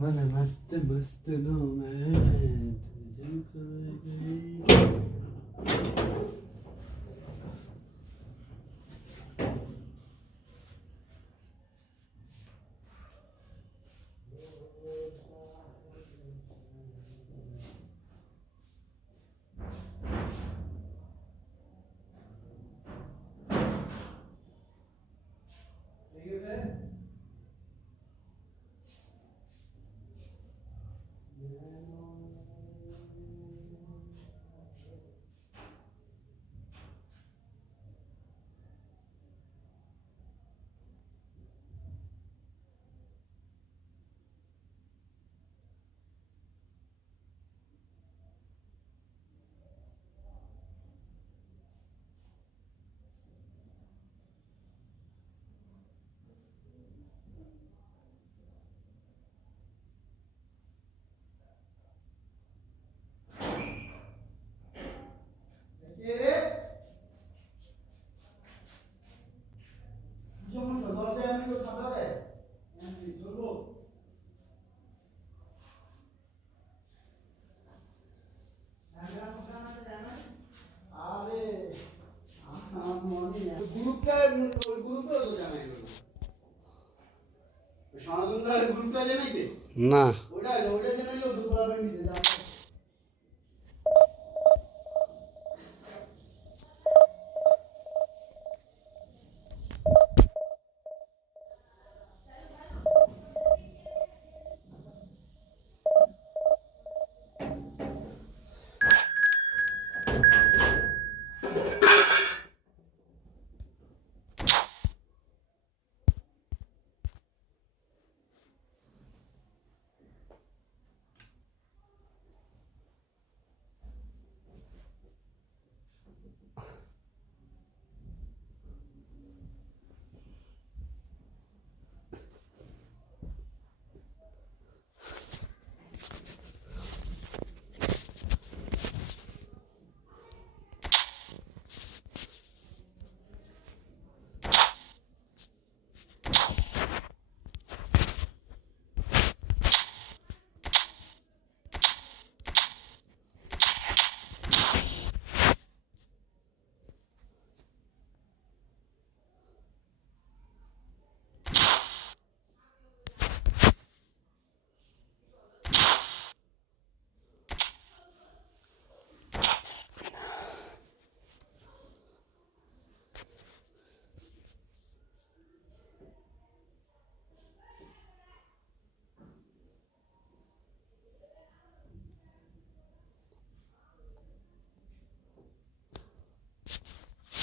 मन मस्त मस्त नो मैं तुझे না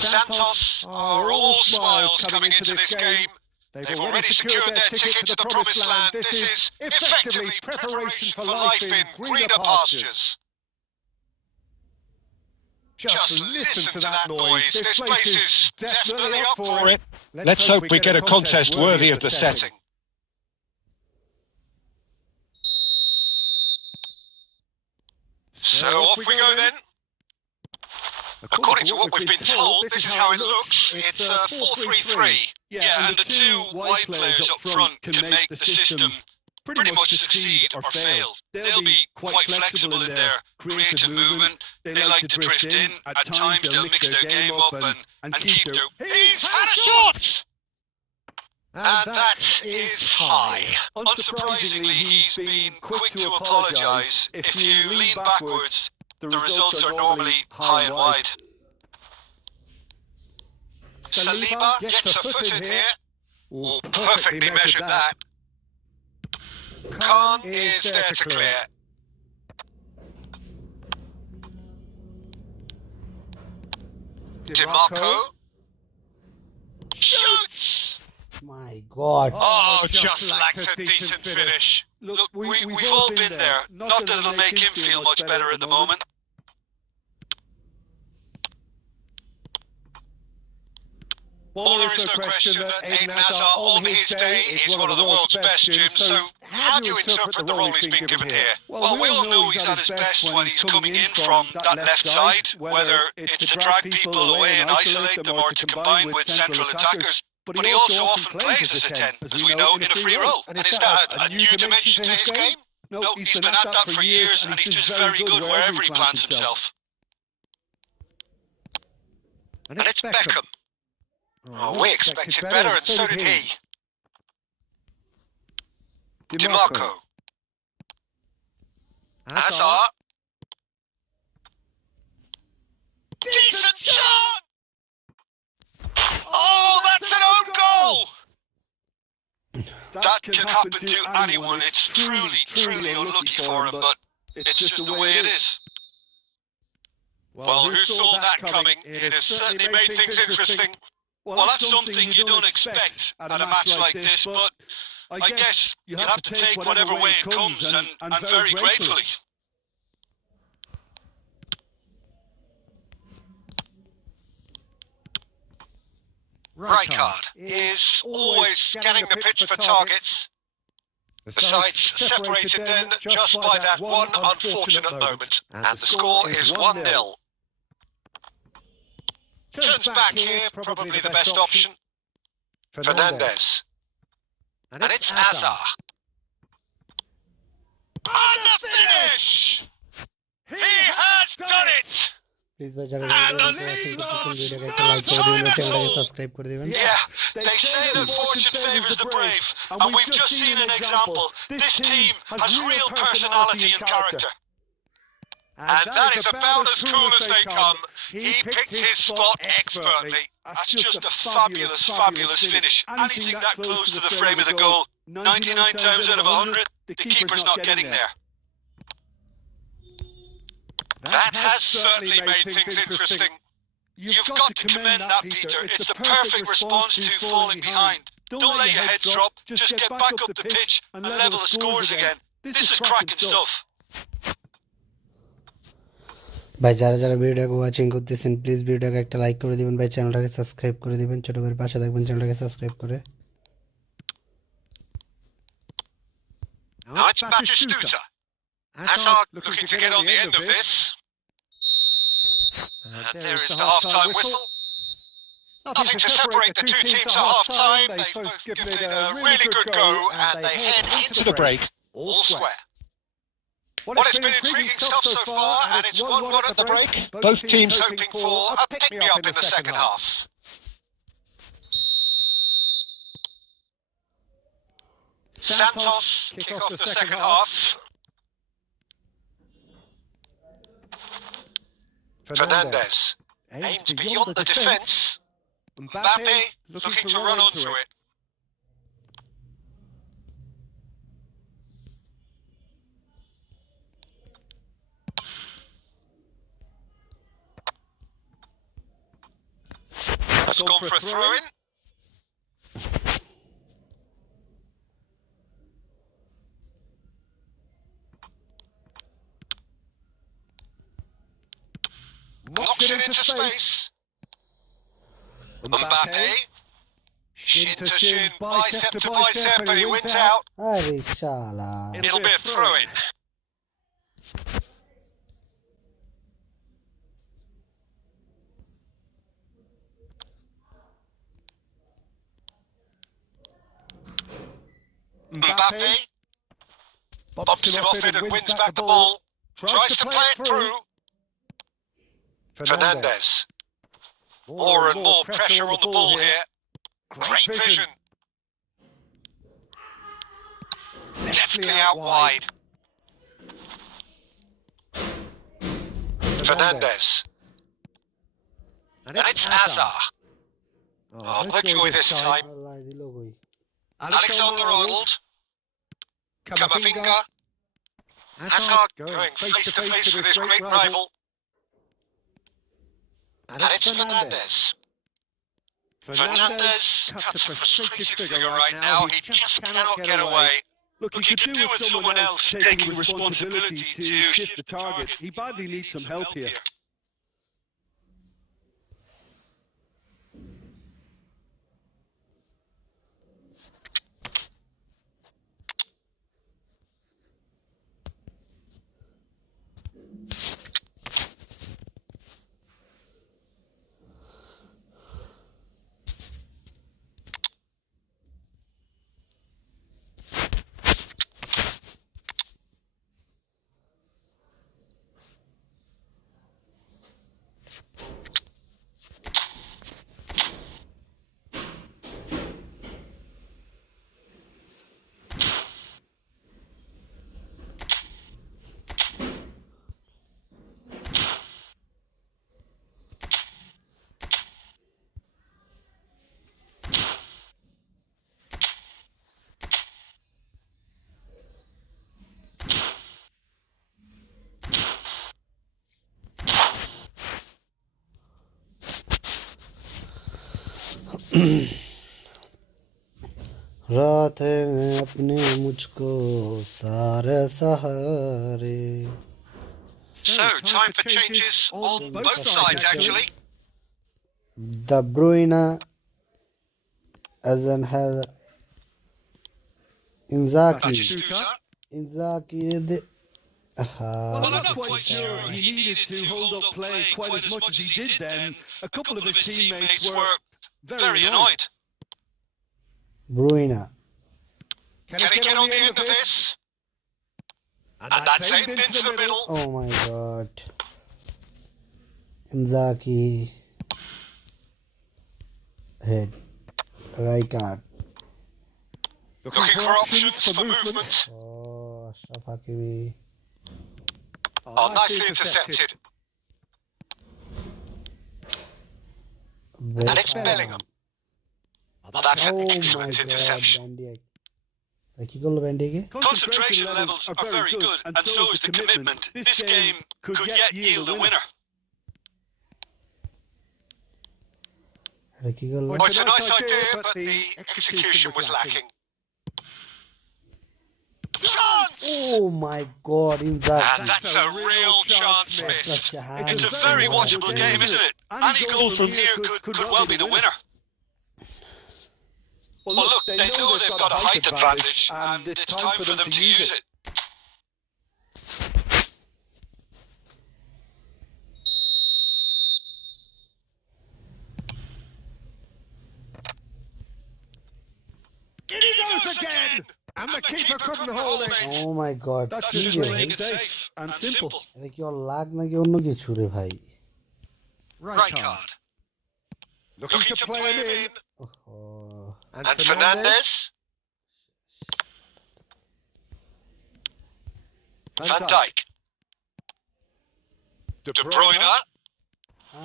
Santos are all smiles coming into this game. They've already secured their ticket to the promised land. This is effectively preparation for life in greener pastures. Just listen to that noise. This place is definitely up for it. Let's hope we get a contest worthy of the setting. So off we go then. According to what we've been told, this is how it looks. It's 4-3-3. Yeah, and the two white players up front can make the system pretty much succeed or fail. They'll be quite flexible in their creative movement. They like to drift in. At times they'll mix their game up and keep their... He's had a shot! And that is high. Unsurprisingly, he's been quick to apologise. If you lean backwards, the results are normally high and wide. Saliba gets a foot in here. Oh, perfectly measured that. Khan is there to clear. DiMarco shoots! My God. Oh, just lacked a decent finish. Look, we've all been there. Not that it'll make him feel much better at the moment. Well, there is no question that Eden Hazard on his day is one of the world's best, Jim, so how do you interpret the role he's been given here? Well, we all know he's at his best when he's coming in from that left side, whether it's to drag people away and isolate them or to combine with central attackers. but he also often plays as a 10, as we know, in a free role. And is that a new dimension to his game? No, he's been at that for years, and he's just very good wherever he plants himself. And it's Beckham. Oh, we expected better, and so did he. DiMarco. Hazard. Decent shot! Oh, that's an own goal! That can happen to anyone. It's truly unlucky for him, but it's just the way it is. Well, who saw that coming? It has certainly made things interesting. Well, that's something you don't expect at a match like this, but I guess you'll have to take whatever way it comes, and very gratefully. Rijkaard is always scanning the pitch for targets. The sides separated then just by that one unfortunate moment, and the score is 1-0. Turns back here, probably the best option. Fernandez. And it's Hazard. And the finish! He has done it! Please भाई जरा video को like कर दियो, channel को subscribe कर दियो. Yeah, they say that fortune favors the brave, and we've just seen an example. This team has real personality and character. And that is about as cool as they come. He picked his spot expertly. That's just a fabulous finish. Anything that close to the frame of the goal, 99 times out of 100, the keeper's not getting there. That has certainly made things interesting. You've got to commend that, Peter. It's the perfect response to falling behind. Don't let your heads drop. Just get back up the pitch and level the scores again. This is cracking stuff. ভাই যারা যারা ভিডিওটাকে watching করতেছেন please ভিডিওটাকে একটা like করে দিবেন, ভাই চ্যানেলটাকে সাবস্ক্রাইব করে দিবেন, ছোট করে পাশে থাকবেন চ্যানেলটাকে সাবস্ক্রাইব করে. Now it's Batistuta. Hazard looking to get on the end of this. And there is the half-time whistle. Nothing to separate the two teams at half-time. They've both given it a really good go, and they head into the break all square. Well, it's been intriguing stuff so far, and it's 1-1 at the break. Both teams hoping for a pick-me-up in the second half. Santos kick off the second half. Fernandez aimed beyond the defence. Mbappe looking to run onto it. That's gone for a throw-in. Knocks it into space. Mbappe. Shin to shin, bicep to bicep, and he wins out. আরে শালা. It'll be a throw-in. Mbappe bumps him off it and wins back the ball. Tries to play it through. Fernandez. More and more pressure on the ball here. Great vision. Definitely out wide. Fernandez. And it's Hazard. Oh, look away this time. আল্লাহ দিল কই. Alexander-Arnold. Camavinga. Hazard going face to face with his great rival. And it's Fernandez. Fernandez cuts a frustrated figure right now. He just cannot get away. Look, he could do with someone else taking responsibility to shift the target. He badly needs some help here. रात में अपने मुझको सारे सहारे. So, time for changes on both sides, actually. The Bruyne as an has Inzaghi. Inzaghi. Well, I'm not quite sure he needed to hold up play quite as much as he did then. A couple of his teammates were very annoyed. Bruyne. Can he get on the end of this? And that's aimed into the middle. Oh my god. Inzaghi. Head. Right card. Looking for options for movement. Oh, Ashraf Hakimi. Oh, nicely intercepted. And it's Bellingham. Oh, that's an excellent interception. Concentration levels are very good, and so is the commitment. This game could yet yield a winner. Well, it's a nice idea, but the execution was lacking. Chance! Oh my god, Inzaghi. And that's a real chance missed. It's a very watchable game, isn't it? Any goal from here could well be the winner. Well, look, they know they've got a height advantage, and it's time for them to use it. Here he goes again! And the keeper couldn't hold it. Oh my god. That's just playing it safe and simple. এটা কি ওর লাগ নাকি অন্য কিছু রে ভাই? Right card. Looking to play him in. Oh. And Fernandes. Van Dijk. De Bruyne.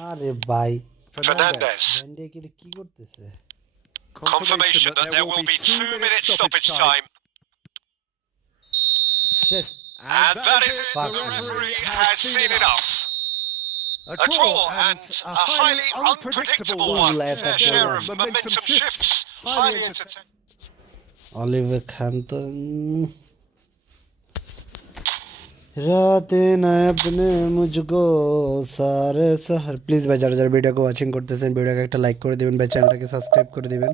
আরে ভাই. Fernandes. ব্যান্ডে কি করতেছে? Confirmation that there will be 2 minutes stoppage time. Shit. And that is it. The referee has seen enough. A draw and a highly unpredictable one. Their share of momentum shifts. Highly entertaining. Oliver Canton. रात न अपने मुझको सारे सहर. Please भाई যারা যারা ভিডিওকে ওয়াচিং করতেছেন ভিডিওকে একটা লাইক করে দিবেন ভাই, চ্যানেলটাকে সাবস্ক্রাইব করে দিবেন.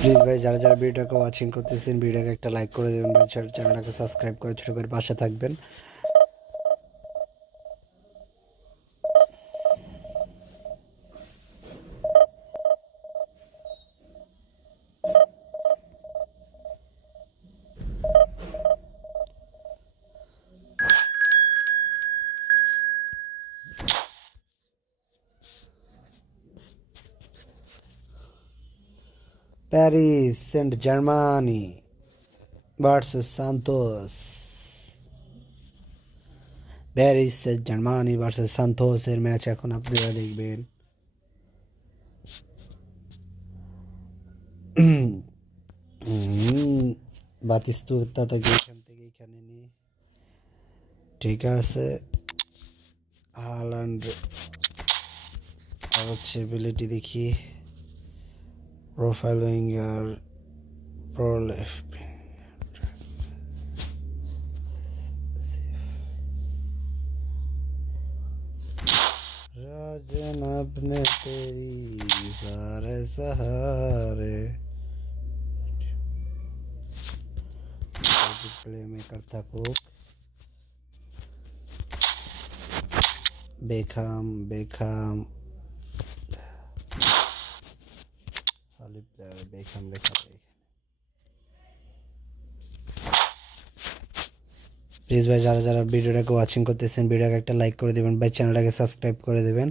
প্লিজ ভাই যারা যারা ভিডিওকে ওয়াচিং করতেছেন ভিডিওকে একটা লাইক করে দেবেন ভাই, চ্যানেলটাকে সাবস্ক্রাইব করে ছোট করে পাশে থাকবেন. Paris Saint-Germain versus Santos. Paris Saint-Germain versus Santos এর ম্যাচ এখন আপনারা দেখবেন. বাতিস্তুতা থেকে এখান থেকে এখানে নিয়ে ঠিক আছে. হালান্ড আর হচ্ছে এবিলিটি দেখি. Profile winger, pro left. राजन अपने तेरी सारे सहारे. प्ले में करता को बेखाम बेखम लिखा প্লিজ ভাই যারা যারা ভিডিওটাকে ওয়াচিং করতেছেন ভিডিওকে একটা লাইক করে দিবেন ভাই, চ্যানেলটাকে সাবস্ক্রাইব করে দিবেন।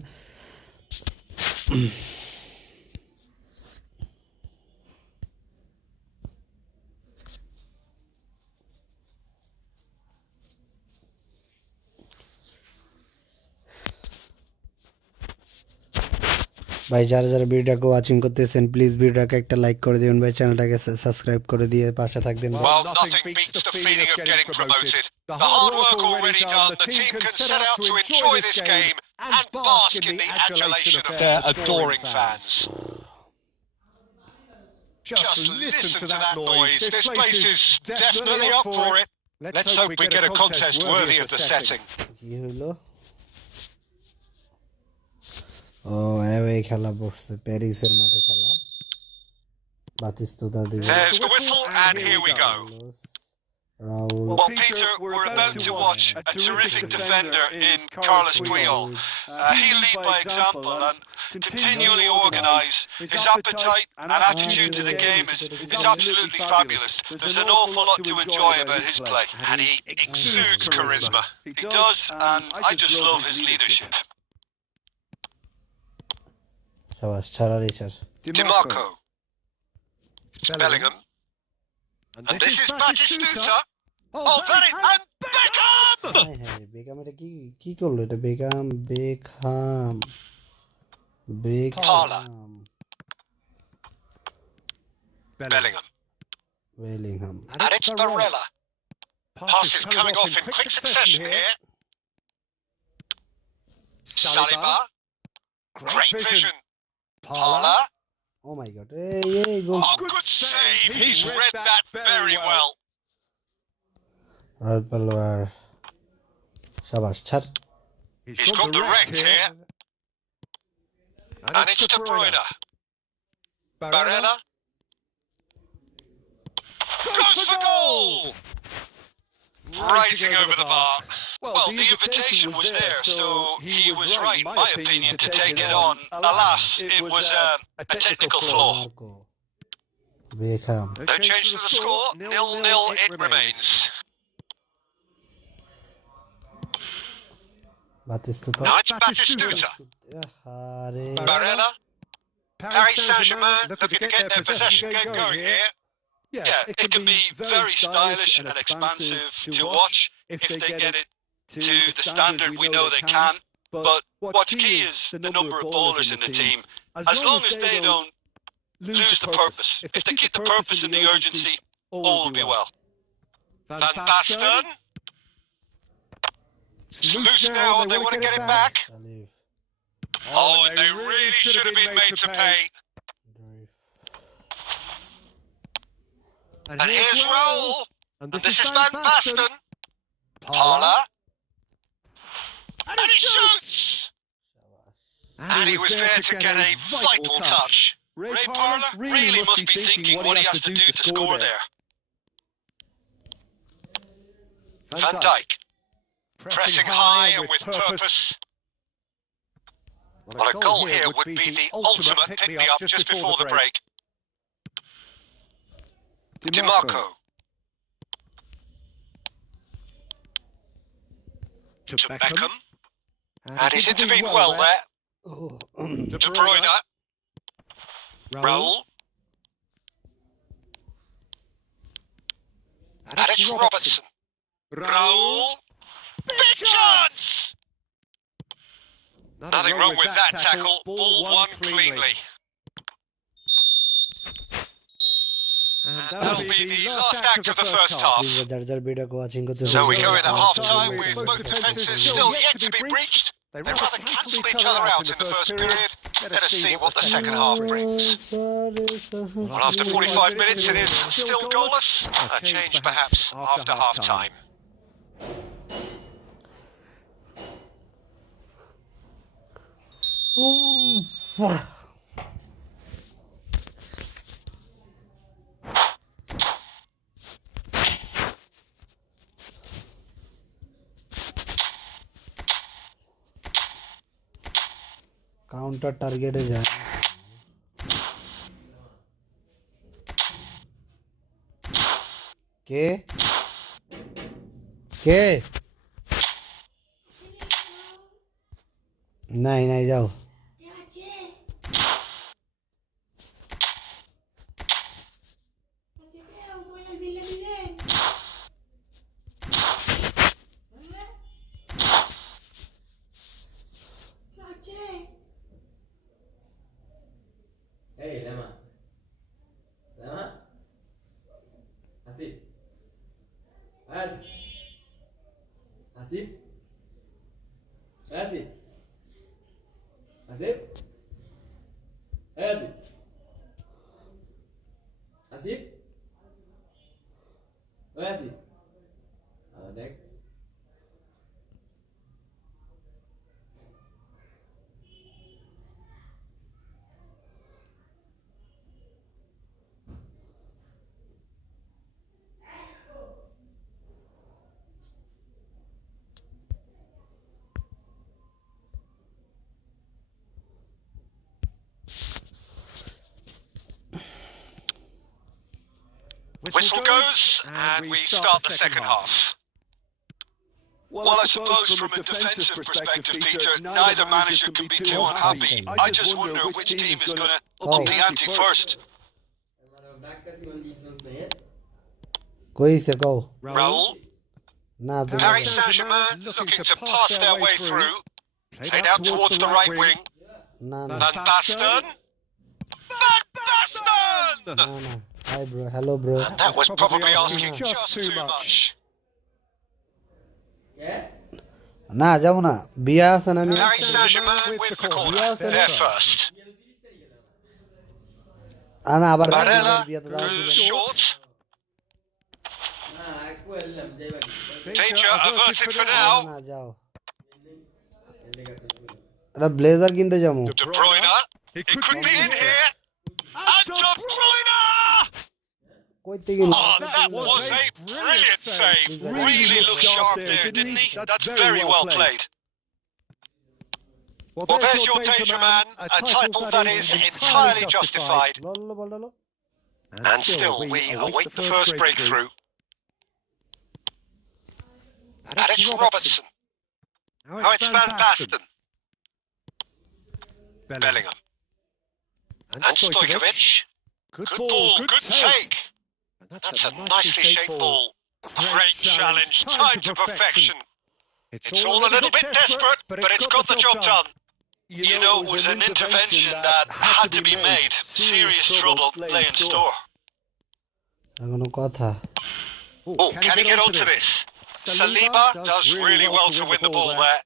ভাই যারা যারা ভিডিওটাকে ওয়াচিং করতেছেন প্লিজ ভিডিওটাকে একটা লাইক করে দিবেন ভাই, চ্যানেলটাকে সাবস্ক্রাইব করে দিয়ে পাশে থাকবেন ভাই। Well, nothing beats the feeling of getting promoted. The hard work already done, the team can set out to enjoy this game and bask in the adulation of their adoring fans. Just listen to that noise. This place is definitely up for it. Let's hope we get a contest worthy of the setting. কি হলো? ও away খেলা পড়ছে, প্যারিসের মাঠে খেলা। বাতিস্তুতা দিবে। There's the whistle, and here we go. Raul. Well, Peter, we're about to watch a terrific defender in Carlos Puyol. He'll lead by example and continually organise. His appetite and attitude to the game is absolutely fabulous. There's an awful lot to enjoy about his play, and he exudes charisma. He does, and I just love his leadership. শাবাশ, ছাড়া রিচার। DiMarco. Bellingham. And this is Batistuta. Oh, very... And Beckham! হ্যাঁ, বেকাম এটা কি করলো এটা? বেকাম Bellingham. And it's Barella. Passes coming off in quick succession here. Saliba. Great vision. Parla. Oh my god, এই গোল। Oh, good save. He's read that very well. Right পালোয়ার, শাবাশ, ছাড়। He's got the wreck here. And it's De Bruyne. Barella. Goes for goal! Rising over the bar. Well, the invitation was there, so he was right, in my opinion, to take it on. Alas, it was a technical flaw. বেকাম। No change to the score. 0-0 it remains. বাতিস্তুতা। Now it's Batistuta. আরে Barella. Paris Saint-Germain looking to get their possession game going here. Yeah, it can be very stylish and expansive to watch if they get it to the standard we know they can. But what's key is the number of ballers in the team. As long as they don't lose the purpose, if they keep the purpose and the urgency, all will be well. Van Basten. It's loose now and they want to get it back. Oh, and they really should have been made to pay. And here's Raul. And this is Van Basten. Parla. And he shoots! And he was there to get a vital touch. Ray Parla really must be thinking what he has to do to score there. Van Dijk. Pressing high and with purpose. Well, a goal here would be the ultimate pick-me-up just before the break. DiMarco. To Beckham. And he's intervened well there. De Bruyne. Raul. And it's Robertson. Raul. Big chance! Nothing wrong with that tackle. Ball won cleanly. And that'll be the last act of the first half. So we go in at half-time with both defences still yet to be breached. They rather cancel each other out in the first period. Let us see what the second half brings. Well, after 45 minutes it is still goalless. A change perhaps after half-time. Counter টার্গেটে যায়। কে के नहीं नहीं जाओ Hey, Lama. Lama? Asif. Asif. Asif. Asif. Asif. Asif. Asif. Asif. Dek. Whistle goes, and we start the second half. Well, I suppose from a defensive perspective, Peter, neither manager can be too unhappy. I just wonder which team is going to up the ante first. कोई से कहो Raul, ना तुम Paris Saint-Germain looking to pass their way through. Played out towards the right wing. ना ना Van Basten. Van Basten! ना ना hi bro hello bro That was probably asking just too much. Yeah? ना जाओ ना बिया सना में Paris Saint-Germain with the corner. They're first. आना आबार Barella बिया तो goes short. Aku alam jai bagi. Danger averted for now. ना जाओ अरे ब्लेजर किंतु जामु De Bruyne. He could be in here. And De Bruyne! कोई तीन Oh, that was a brilliant save. Really looked sharp there, didn't he? That's very well played. Well, there's your danger, man. A title that is entirely justified. लो लो बोल लो And still, we await the first breakthrough. And it's Robertson. Now it's Van Basten. Bellingham. And Stojkovic. Good ball, good take. That's a nicely shaped ball. Great challenge, timed to perfection. It's all a little bit desperate, but it's got the job done. You know, it was an intervention that had to be made. Serious trouble lay in store. रंगनो का था Oh, can he get onto this? Saliba does really well to win the ball there.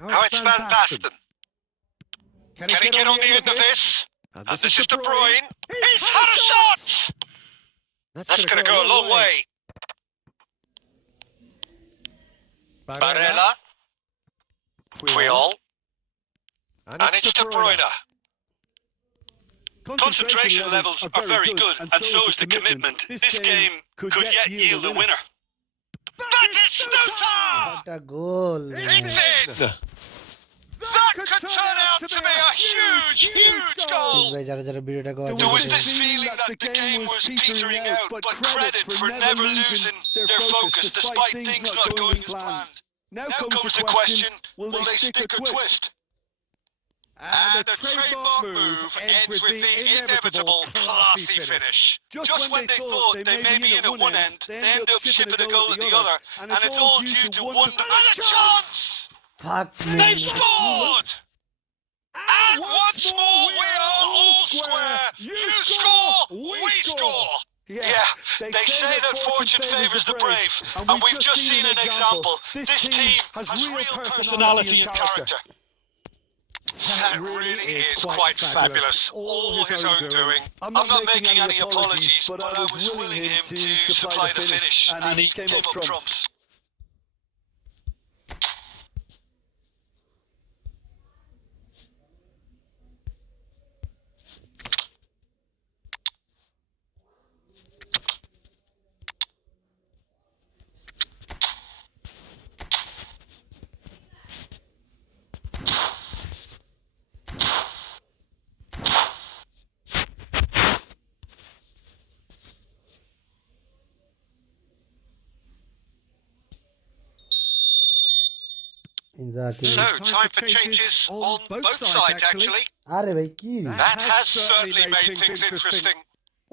Now it's Van Basten. Can he get on the end of this? And this is De Bruyne. He's had a shot! That's going to go a long way. Barella. Puyol. And it's De Bruyne. Concentration levels are very good, and so is the commitment. This game could yet yield a winner. Batistuta! क्या गोल It's in! That could turn out to be a huge, huge goal! भाई जरा जरा video को There was this feeling that the game was petering out, but credit for never losing their focus despite things not going as planned. Now comes the question, will they stick or twist? And the trademark move ends with the inevitable classy finish. Just when they thought they may be in at one end, they end up shipping a goal at the other, and it's all due to one and a chance! fuck They've scored! And once more we are all square! You score, we score! Yeah, they say that fortune favours the brave, and we've just seen an example. This team has real personality and character. That really is quite fabulous. All his own doing. I'm not making any apologies, but I was willing him to supply the finish, and he came up trumps. Inzaghi. So, time for changes on both sides, actually. আরে ভাই কি? That has certainly made things interesting.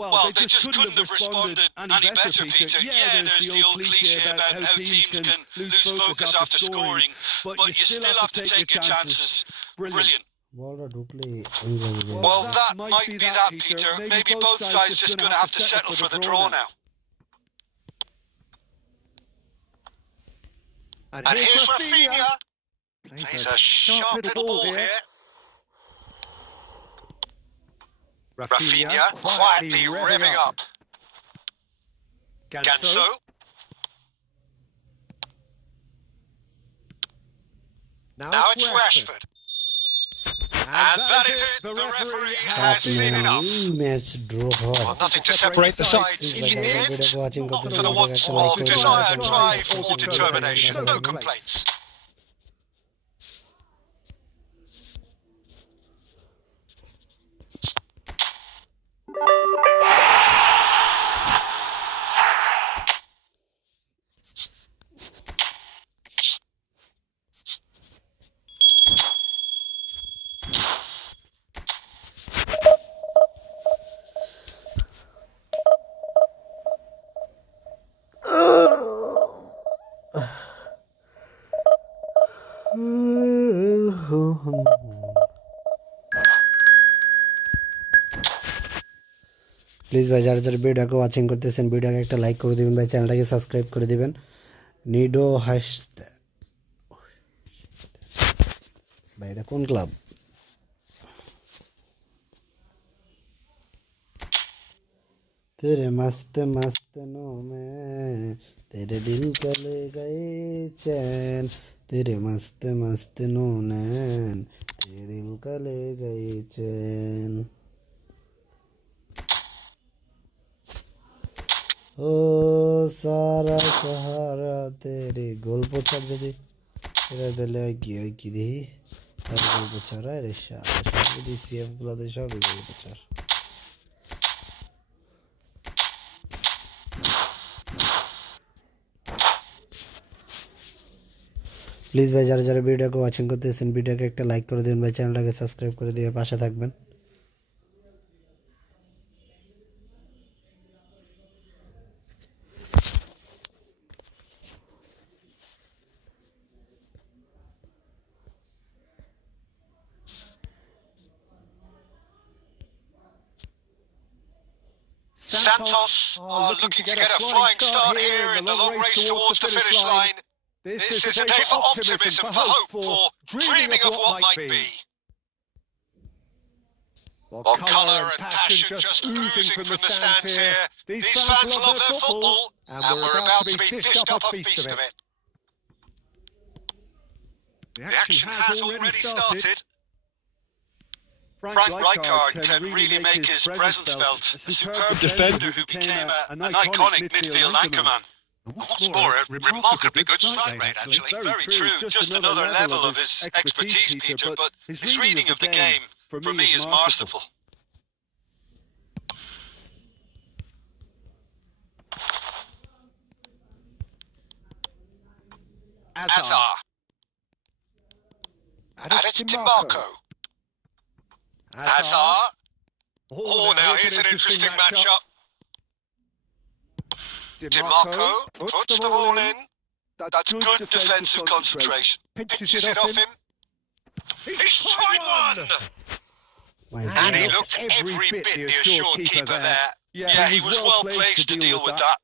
Well, they just couldn't have responded any better, Peter. Yeah, there's the old cliche about how teams can lose focus after scoring, but you still have to take your chances. Brilliant. বলটা ঢুকলে Inzaghi. Well, that might be that, Peter. Maybe both sides just going to have to settle for the draw now. And here's Rafinha. Plays a sharp little ball here. Rafinha quietly revving up. Ganso. Now it's Rashford. And that is it. The referee has seen enough. Match draw হয়। Well, nothing to separate the sides in the end. For the once of desire, drive, or determination. No complaints. Please ভাই যারা যারা ভিডিওকে watching করতেছেন ভিডিওকে একটা like করে দিবেন ভাই, চ্যানেলটাকে সাবস্ক্রাইব করে দিবেন। নিডো হাসতে ভাই এটা কোন ক্লাব? तेरे मस्त मस्त नो में तेरे दिल का ले गए चैन, तेरे मस्त मस्त नो नैन तेरे दिल का ले गए चैन। ओ सारा सहारा तेरे गोल पोछा दे तेरा दिल की दी और गोल पोछा रहा है शाह दी सीएफ गुला दे शाह भी गोल पोछा। প্লিজ ভাই যারা যারা ভিডিওকে ওয়াচিং করতেছেন ভিডিওকে একটা লাইক করে দিন ভাই, চ্যানেলটাকে সাবস্ক্রাইব করে দিয়ে পাশে থাকবেন। Santos are looking to get a flying start here in the long race towards the finish line. This is a day for optimism, for hope, for dreaming of what might be. While colour and passion just oozing from the stands here, these fans love their football, and we're about to be dished up a feast of it. The action has already started. Frank Rijkaard can really make his presence felt. A superb defender who became an iconic midfield anchorman. What's more, a remarkably good strike rate, actually. Very true. Just another level of his expertise, Peter, but his reading of the game, for me, is masterful. Azar. And it's Timarco. Azar. Oh, now here's an interesting matchup. Dimarco puts the ball in. That's good defensive concentration. Pinches it off him. He's tried one! And he looked every bit the assured keeper there. Yeah, he was well placed to deal with that.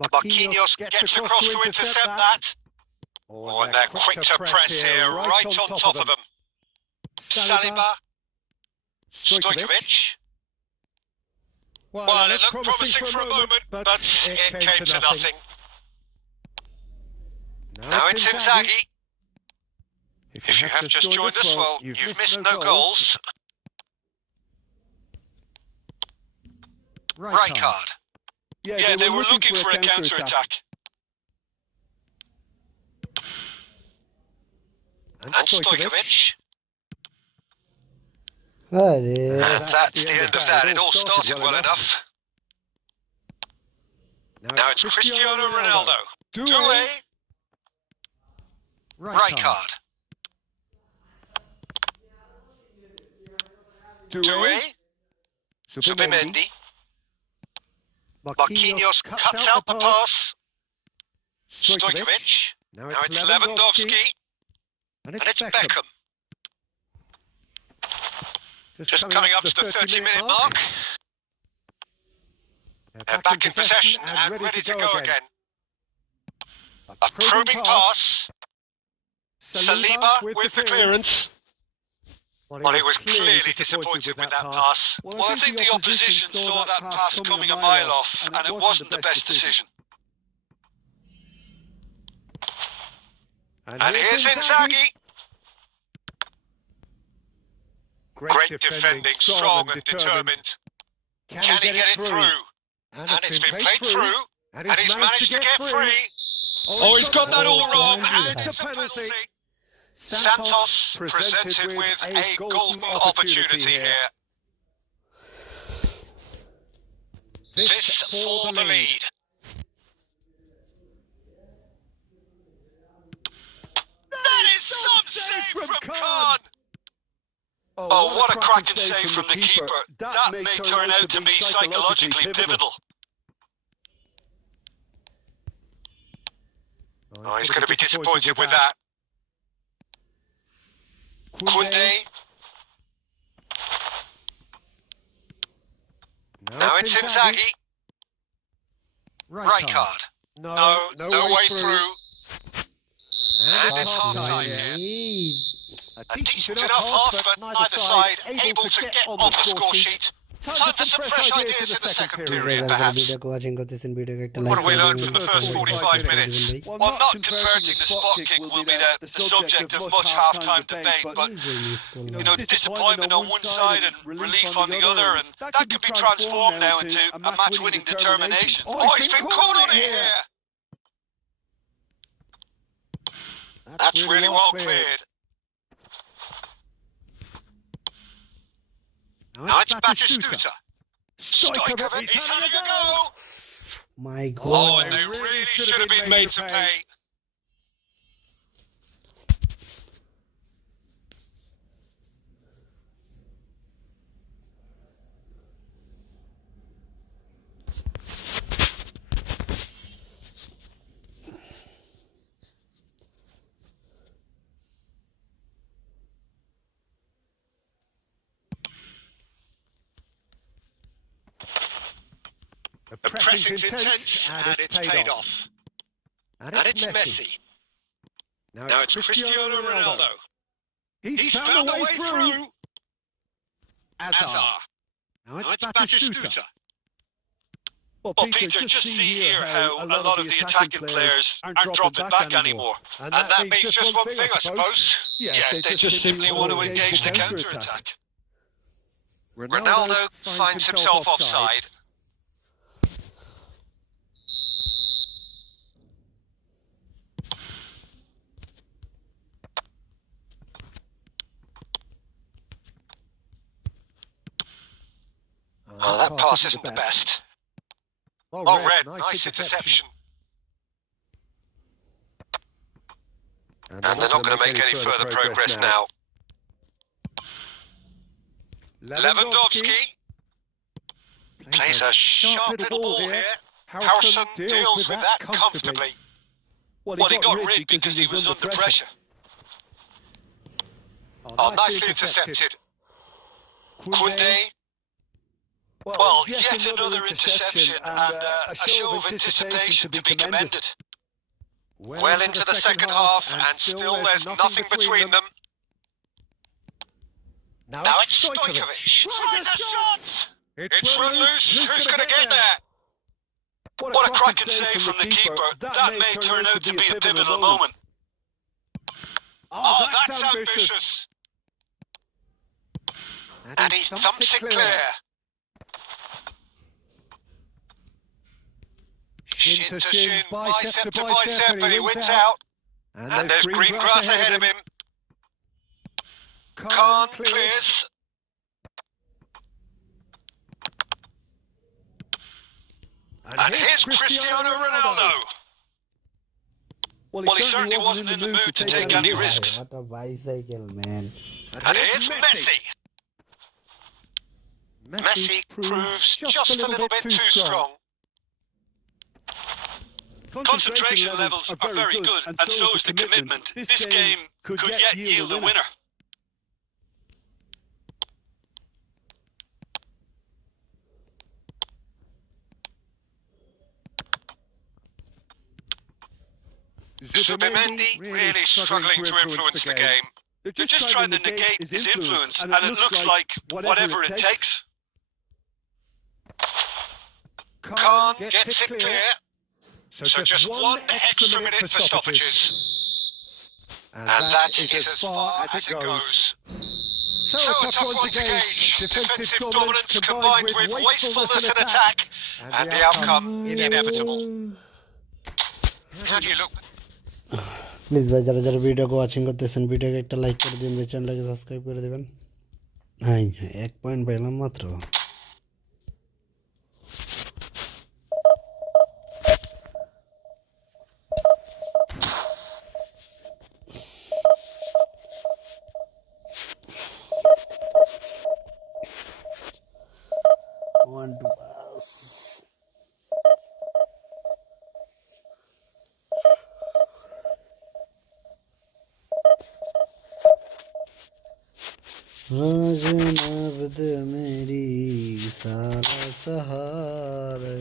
Marquinhos gets across to intercept that. Oh, and they're quick to press here, right on top of him. Saliba. Stojkovic. Well, it looked promising for a moment, but it came to nothing. Now it's Inzaghi. If you have just joined us, well, you've missed no goals. Rijkaard. Yeah, they were looking for a counter-attack. And Stojkovic. And that's the end of that. It all started well enough. Now it's Cristiano Ronaldo. Doué. Right card. 2A. Subimendi. Marquinhos cuts out the pass. Stojkovic. Now it's Lewandowski. And it's Beckham. Just coming up to the 30-minute mark. They're back in possession and ready to go again. A probing pass. Saliba with the clearance. Well, he was clearly disappointed with that pass. Well, I think the opposition saw that pass coming a mile off, and it wasn't the best decision. And here's Inzaghi. Great defending, strong and determined. Can he get it through? And it's been played through, and he's managed to get free. Oh, he's got that all wrong, and it's a penalty. Santos presented with a golden opportunity here. This for the lead. That is some save from Khan! Oh, what a cracking save from the keeper. That may turn out to be psychologically pivotal. Oh, he's going to be disappointed with that. Koundé. Now it's Inzaghi. Right card. No way through. And it's half-time here. A decent enough half, but neither side able to get on the score sheet. Time for some fresh ideas in the second period, perhaps. What have we learned from the first 45 minutes? Well, not converting the spot kick will be the subject of much half-time debate, but, you know, disappointment on one side and relief on the other, and that could be transformed now into a match-winning determination. Oh, he's been caught on it here! That's really well cleared. Now it's Batistuta. Stojkovic, he's having a go! My God. Oh, and they really should have been made to pay. The pressing's intense, and it's paid off. And it's Messi. Now it's Cristiano Ronaldo. He's found a way through. Azar. Now it's Batistuta. Well, Peter, just see here how a lot of the attacking players aren't dropping back anymore. And that means just one thing, I suppose. Yeah, they just simply want to engage the counter-attack. Ronaldo finds himself offside. Oh, that pass isn't the best. Oh, Red, nice interception. And they're not going to make any further progress now. Lewandowski plays a sharp little ball here. Harrison deals with that comfortably. Well, he got rid because he was under pressure. Oh, nicely intercepted. Koundé. Well, yet another interception and a show of anticipation to be commended. Well into the second half, and still there's nothing between them. Now it's Stojkovic. Tries a shot! It's run loose. Who's going to get there? What a cracking save from the keeper. That may turn out to be a pivotal moment. Oh, that's ambitious. And he thumps it clear. Shin to shin, bicep to bicep, and he wins out. And there's green grass ahead of him. Khan clears. And here's Cristiano Ronaldo. Well, he certainly wasn't in the mood to take any risks. What a bicycle, man. And here's Messi. Messi proves just a little bit too strong. Concentration levels are very good, and so is the commitment. This game could yet yield a winner. Zubimendi really struggling to influence the game. They're just trying to negate his influence, and it looks like whatever it takes. Khan gets it clear. So just one extra minute for stoppages. And that is as far as it goes. So a tough one to gauge. Defensive dominance combined with wastefulness in attack. And the outcome inevitable. How do you look? Please ভাই যারা যারা ভিডিওকে watching করতেছেন ভিডিওকে একটা like করে দিবেন, ভাই চ্যানেলটাকে সাবস্ক্রাইব করে দিবেন। হ্যাঁ 1 পয়েন্ট পেলাম মাত্র। Want to pass. राजनबद मेरी सारा सहारा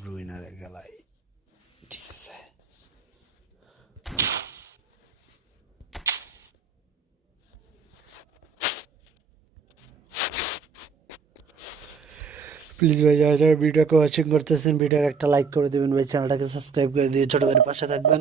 ব্রুইনারে গেলাই ঠিক আছে। প্লিজ ভাই যারা যারা ভিডিওকে ওয়াচিং করতেছেন ভিডিওকে একটা লাইক করে দেবেন, ভাই চ্যানেলটাকে সাবস্ক্রাইব করে দিয়ে ছোট করে পাশে থাকবেন।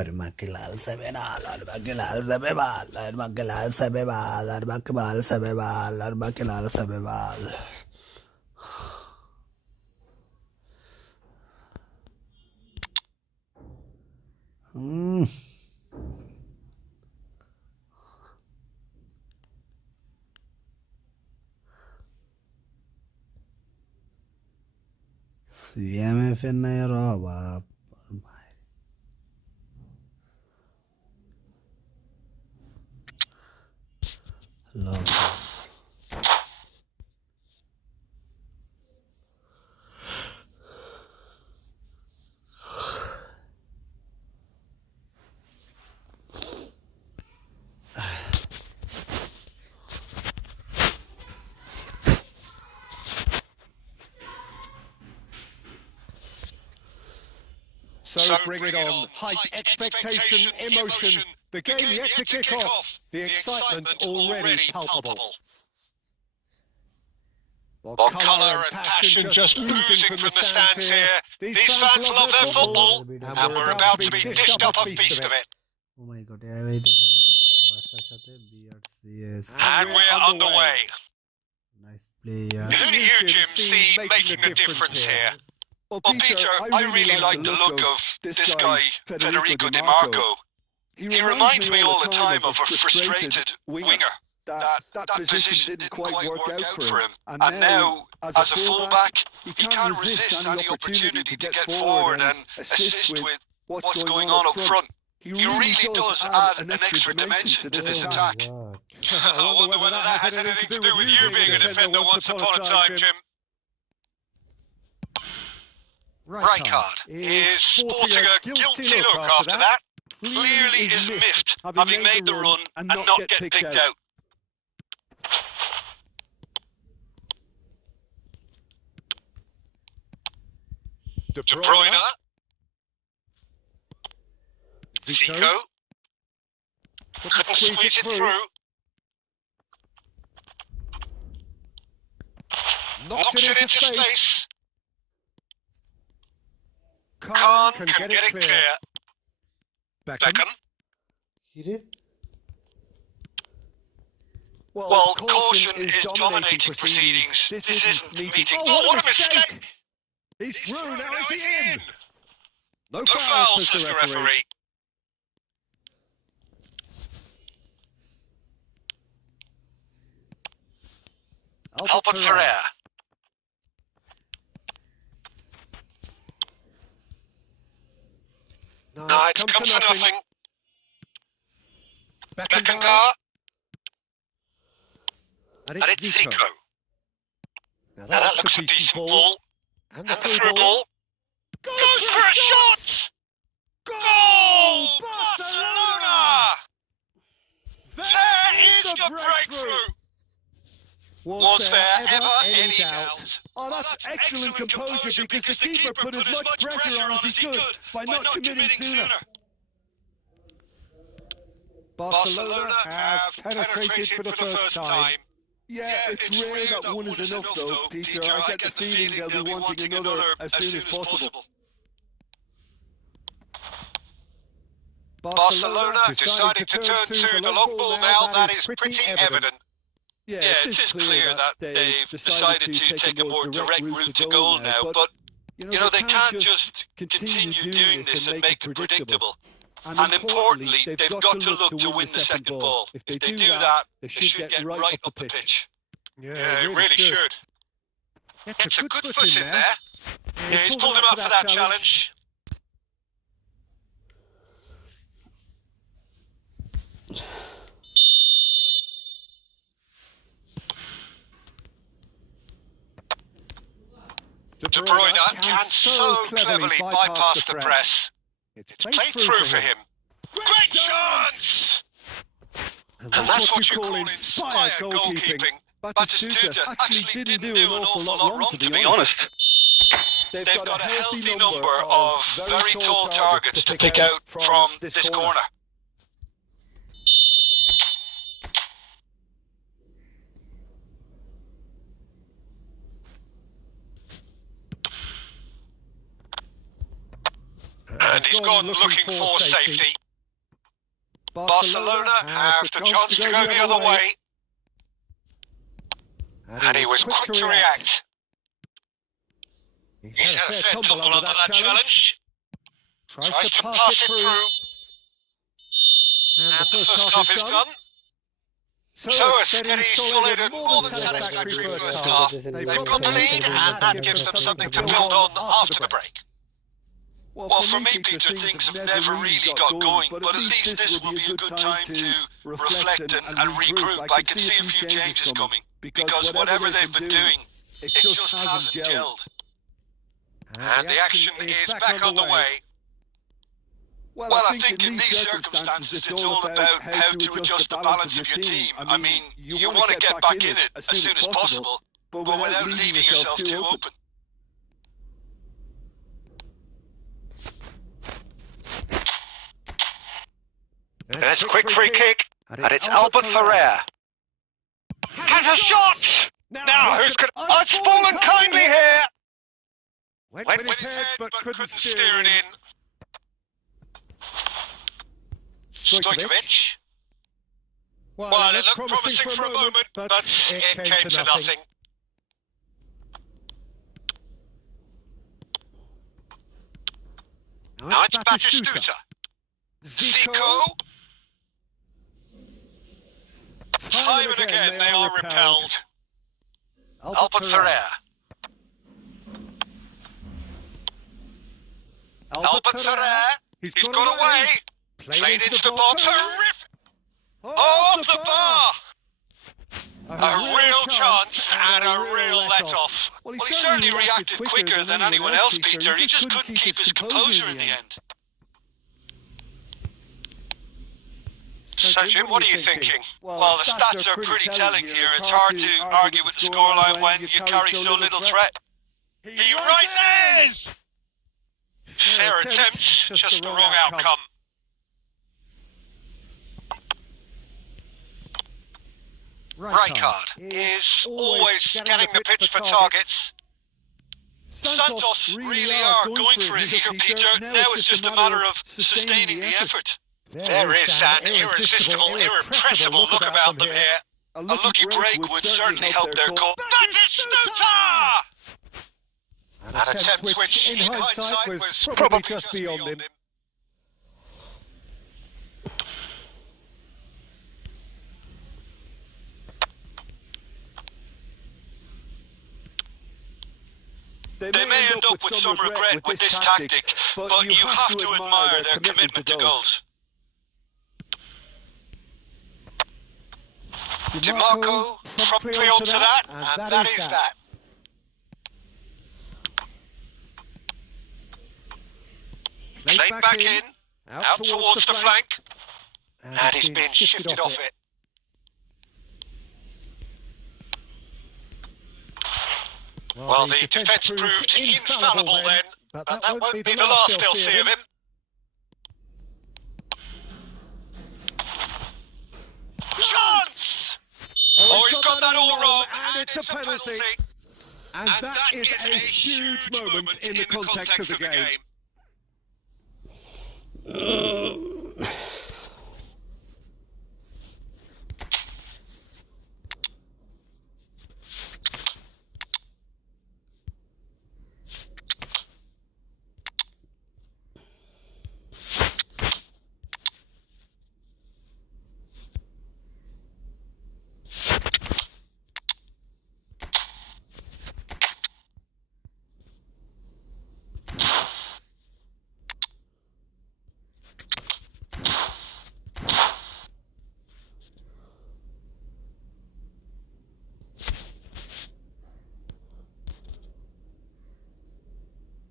Arma que lal se ve mal, arma que lal se ve mal, arma que lal se ve mal, arma que mal se ve mal, arma que lal se ve mal. CMF na roba. Love. So bring it on. Hype, expectation, emotion. The game yet to kick off. The excitement already palpable. Well, colour and passion just oozing from the stands here. These fans love their football, and we're about to be dished up a feast of it. Oh my god, And we're underway. Nice play. Who do you, Jim, see making the difference here? Well, Peter, I really like the look of this guy, Federico Di Marco. He reminds me all the time of a frustrated winger. That position didn't quite work out for him. And now, as a fullback, he can't resist any opportunity to get forward and assist with what's going on up front. He really does add an extra dimension to this attack. I wonder whether that has anything to do with you being a defender once upon a time, Jim. Right card is sporting a guilty look after that. Clearly is miffed, having made the run and not get picked out. De Bruyne. Zico. Couldn't squeeze it through. Knocks it into space. Khan can get it clear. Beckham. Giri. Well, caution is dominating proceedings. This isn't meeting. Oh, what a mistake! He's through, now he's in! No foul, says the referee. Albert Ferrer. No, It's come for nothing. Beckengar. And it's Zico. Now That looks a decent ball. And the through ball. Goes for a shot! Goal! Barcelona! There is the breakthrough! Was there ever any doubt? Oh, that's excellent composure because the keeper put as much pressure on as he could by not committing sooner. Barcelona have penetrated for the first time. Yeah, it's rare that one is enough though, Peter. I get the feeling they'll be wanting another as soon as possible. Barcelona deciding to turn to the long ball now, that is pretty evident. Yeah, it is clear that they've decided to take a more direct route to goal now, but, you know, they can't just continue doing this and make it predictable. And importantly, they've got to look to win the second ball. If they do that, they should get right up the pitch. Yeah, they really should. It's a good foot in there. Yeah, he's pulled him up for that challenge. De Bruyne can so cleverly bypass the press. It's played through for him. Great chance! And that's what you call inspired goalkeeping. Batistuta actually didn't do an awful lot wrong, to be honest. They've got a healthy number of very tall targets to pick out from this corner. And he's gone looking for safety. Barcelona have the chance to go the other way. And he was quick to react. He's had a fair tumble under that challenge. Tries to pass it through. And the first half is done. So a steady, solid and more than satisfactory first half. They've got the lead and that gives them something to build on after the break. Well, for me, Peter, things have never really got going, but at least this will be a good time to reflect and regroup. I can see a few changes coming, because whatever they've been doing, it just hasn't gelled. And the action is back on the way. Well, I think in these circumstances, it's all about how to adjust the balance of your team. I mean, you want to get back in it as soon as possible, but without leaving yourself too open. It's a quick free kick, and it's Albert Ferrer. Has a shot! Now, who's going to... Oh, it's fallen kindly here! Went with his head, but couldn't steer it in. Stojkovic. Well, it looked promising for a moment, but it came to nothing. Now it's Batistuta. Zico. Time and again they are repelled. Albert Ferrer. Albert Ferrer. He's got away. Played into the box. Terrific. Off the bar. A real chance and a real let-off. Well, he certainly reacted quicker than anyone else, Peter. He just couldn't keep his composure in the end. So, Jim, what are you thinking? Well, the stats are pretty telling here. It's hard to argue with the scoreline when you carry so little threat. He rises! Fair attempt, just the wrong outcome. Rijkaard is always scanning the pitch for targets. Santos really are going for it here, Peter. Now it's just a matter of sustaining the effort. There is an irresistible, irrepressible look about them here. A lucky break would certainly help their goal. That is Snuta! An attempt which, in hindsight, was probably just beyond him. They may end up with some regret with this tactic, but you have to admire their commitment to goals. DiMarco promptly onto that, and that is that. Played back in, out towards the flank, and he's been shifted off it. Well, the defence proved infallible then, but that won't be the last they'll see of him. Chance! Oh, he's got that all wrong, and it's a penalty. And that is a huge moment in the context of the game.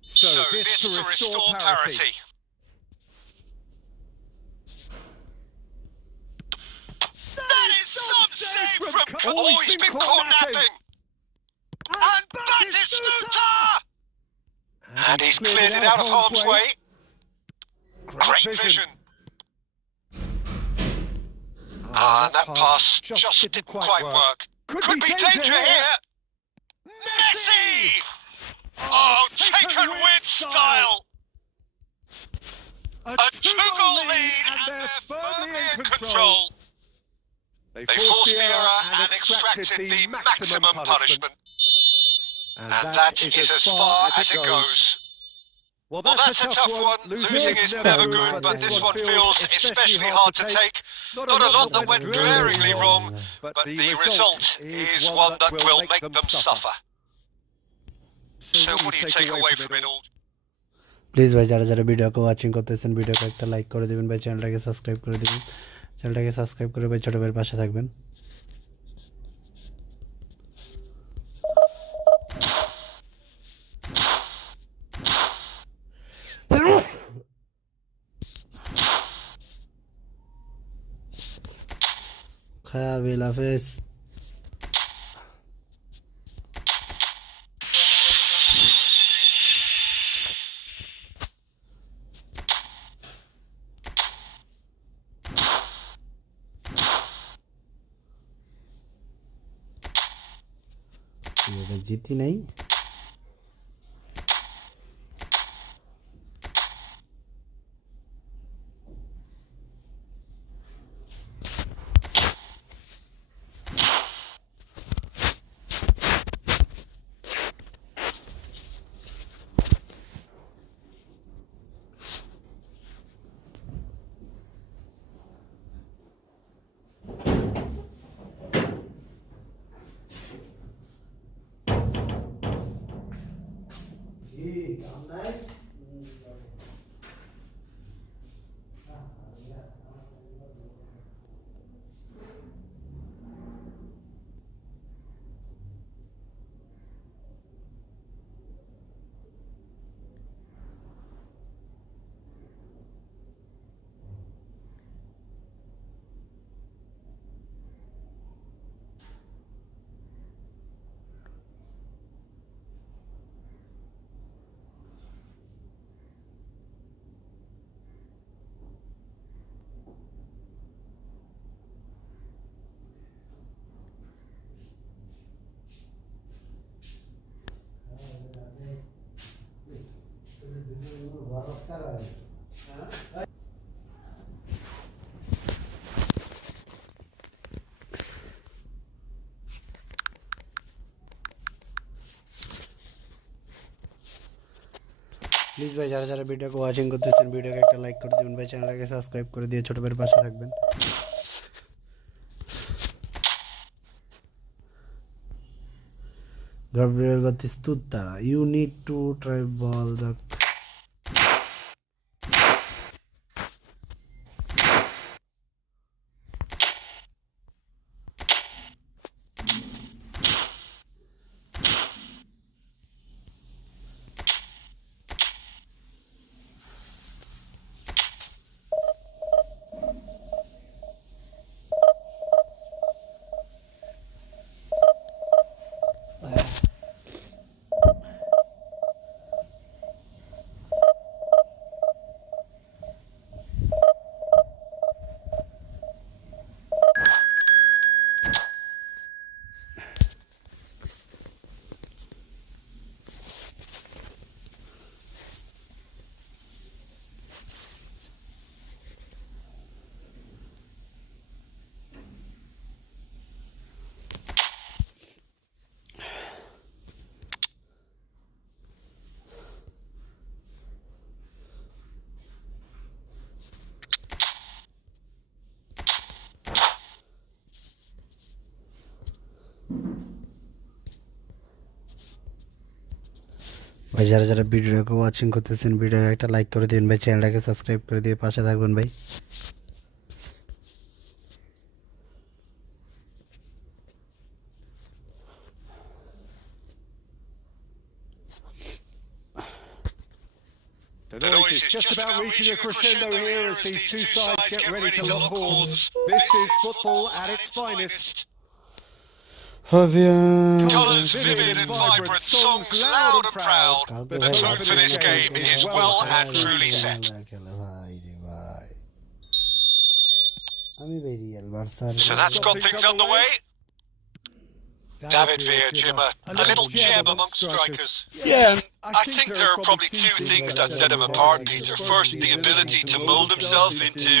So this to restore parity. That is some save from... Oh, he's been caught napping! And that is Snuta! And he's cleared it out of harm's way. Great vision. And that pass just didn't quite work. Could be danger here! Messi! Oh, taken with style! A two-goal lead and they're firmly in control. They forced the error and extracted the maximum punishment. And that is as far as it goes. Well, that's a tough one. Losing is never good, but this one feels especially hard to take. Not a lot that went glaringly wrong, but the result is one that will make them suffer. So what do you take away from it all? Please ভাই যারা যারা ভিডিওকে watching করতেছেন ভিডিওকে একটা like করে দিবেন ভাই, চ্যানেলটাকে সাবস্ক্রাইব করে দিবেন, চ্যানেলটাকে সাবস্ক্রাইব করে ভাই ছোট ভাইয়ের পাশে থাকবেন। খায়াবিল হাফেজ। जीती नहीं। প্লিজ ভাই যারা যারা ভিডিওকে ওয়াচিং করতেছেন ভিডিওকে একটা লাইক করে দিবেন ভাই, চ্যানেলটাকে সাবস্ক্রাইব করে দিয়ে ছোট ভাইয়ের পাশে থাকবেন। Gabriel Batistuta, you need to try ball the ভাই যারা যারা ভিডিওটাকে ওয়াচিং করতেছেন ভিডিওকে একটা লাইক করে দিন ভাই, চ্যানেলটাকে সাবস্ক্রাইব করে দিয়ে পাশে থাকবেন ভাই। The noise is just about reaching a crescendo here as these two sides get ready to lock horns. This is football at its finest. Colours vivid and vibrant, songs loud and proud. The tone for this game is well and truly set. So that's got things underway. David Villa, Jimmer, a little gem amongst strikers. Yeah, and I think there are probably two things that set him apart, Peter. First, the ability to mould himself into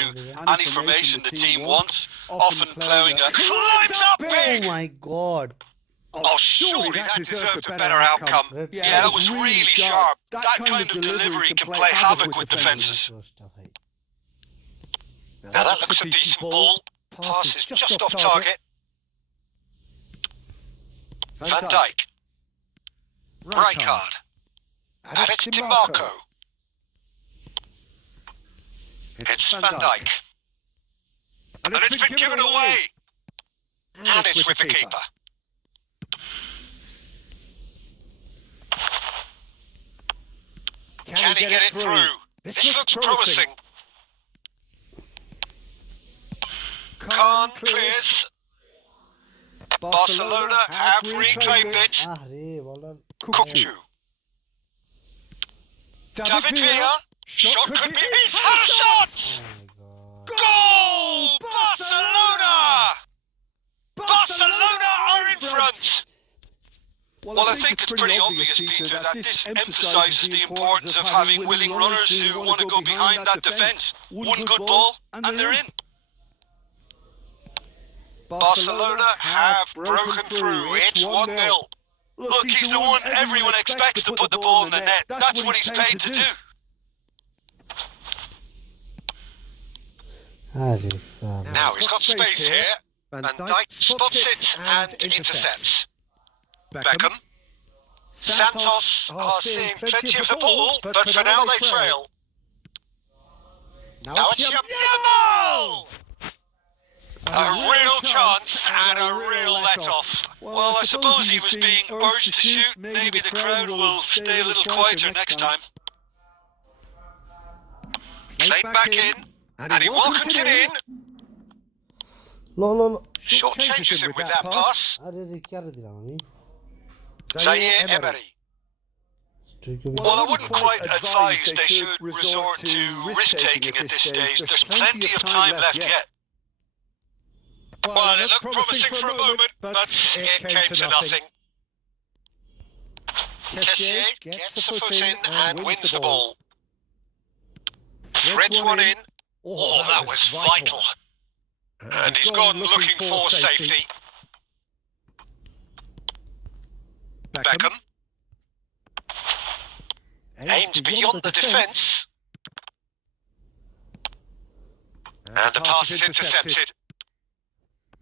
any formation the team wants, often ploughing a climbs up big! Oh my god. Oh, surely that deserved a better outcome. Yeah, that was really sharp. That kind of delivery can play havoc with defences. Now that looks a decent ball. Pass is just off target. Van Dijk. Rijkaard. And it's DiMarco. It's Van Dijk. And it's been given away. And it's with the keeper. Can he get it through? This looks promising. Khan clears. Barcelona have reclaimed it. Kukcu. David Villa. Shot could be. He's had a shot! Goal! Barcelona! Barcelona are in front. Well, I think it's pretty obvious, Peter, that this emphasises the importance of having willing runners who want to go behind that defence. One good ball, and they're in. Barcelona have broken through. It's 1-0. Look, he's the one everyone expects to put the ball in the net. That's what he's paid to do. Now he's got space here. Van Dijk spots it and intercepts. Beckham. Santos are seeing plenty of the ball, but for now they trail. Now it's Yamal! A real chance and a real let-off. Well, I suppose he was being urged to shoot. Maybe the crowd will stay a little quieter next time. Played back in, and he welcomes it in. Short changes him with that pass. Zaire Emery. Well, I wouldn't quite advise they should resort to risk-taking at this stage. There's plenty of time left yet. Well, it looked promising for a moment, but it came to nothing. Kessié gets the foot in and wins the ball. Threads one in. Oh, that was vital. And he's gone looking for safety. Beckham. Aimed beyond the defence. And the pass is intercepted.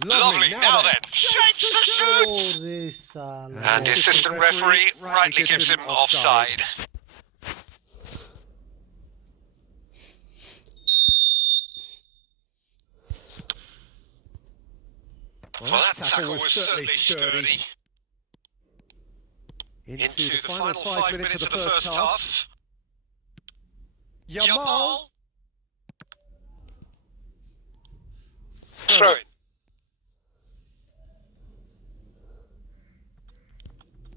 Lovely. Now then, shapes the shoot! Ore sala. And the assistant referee rightly gives him offside. Well, that tackle was certainly sturdy. Into the final 5 minutes of the first half. Yamal. Throw it.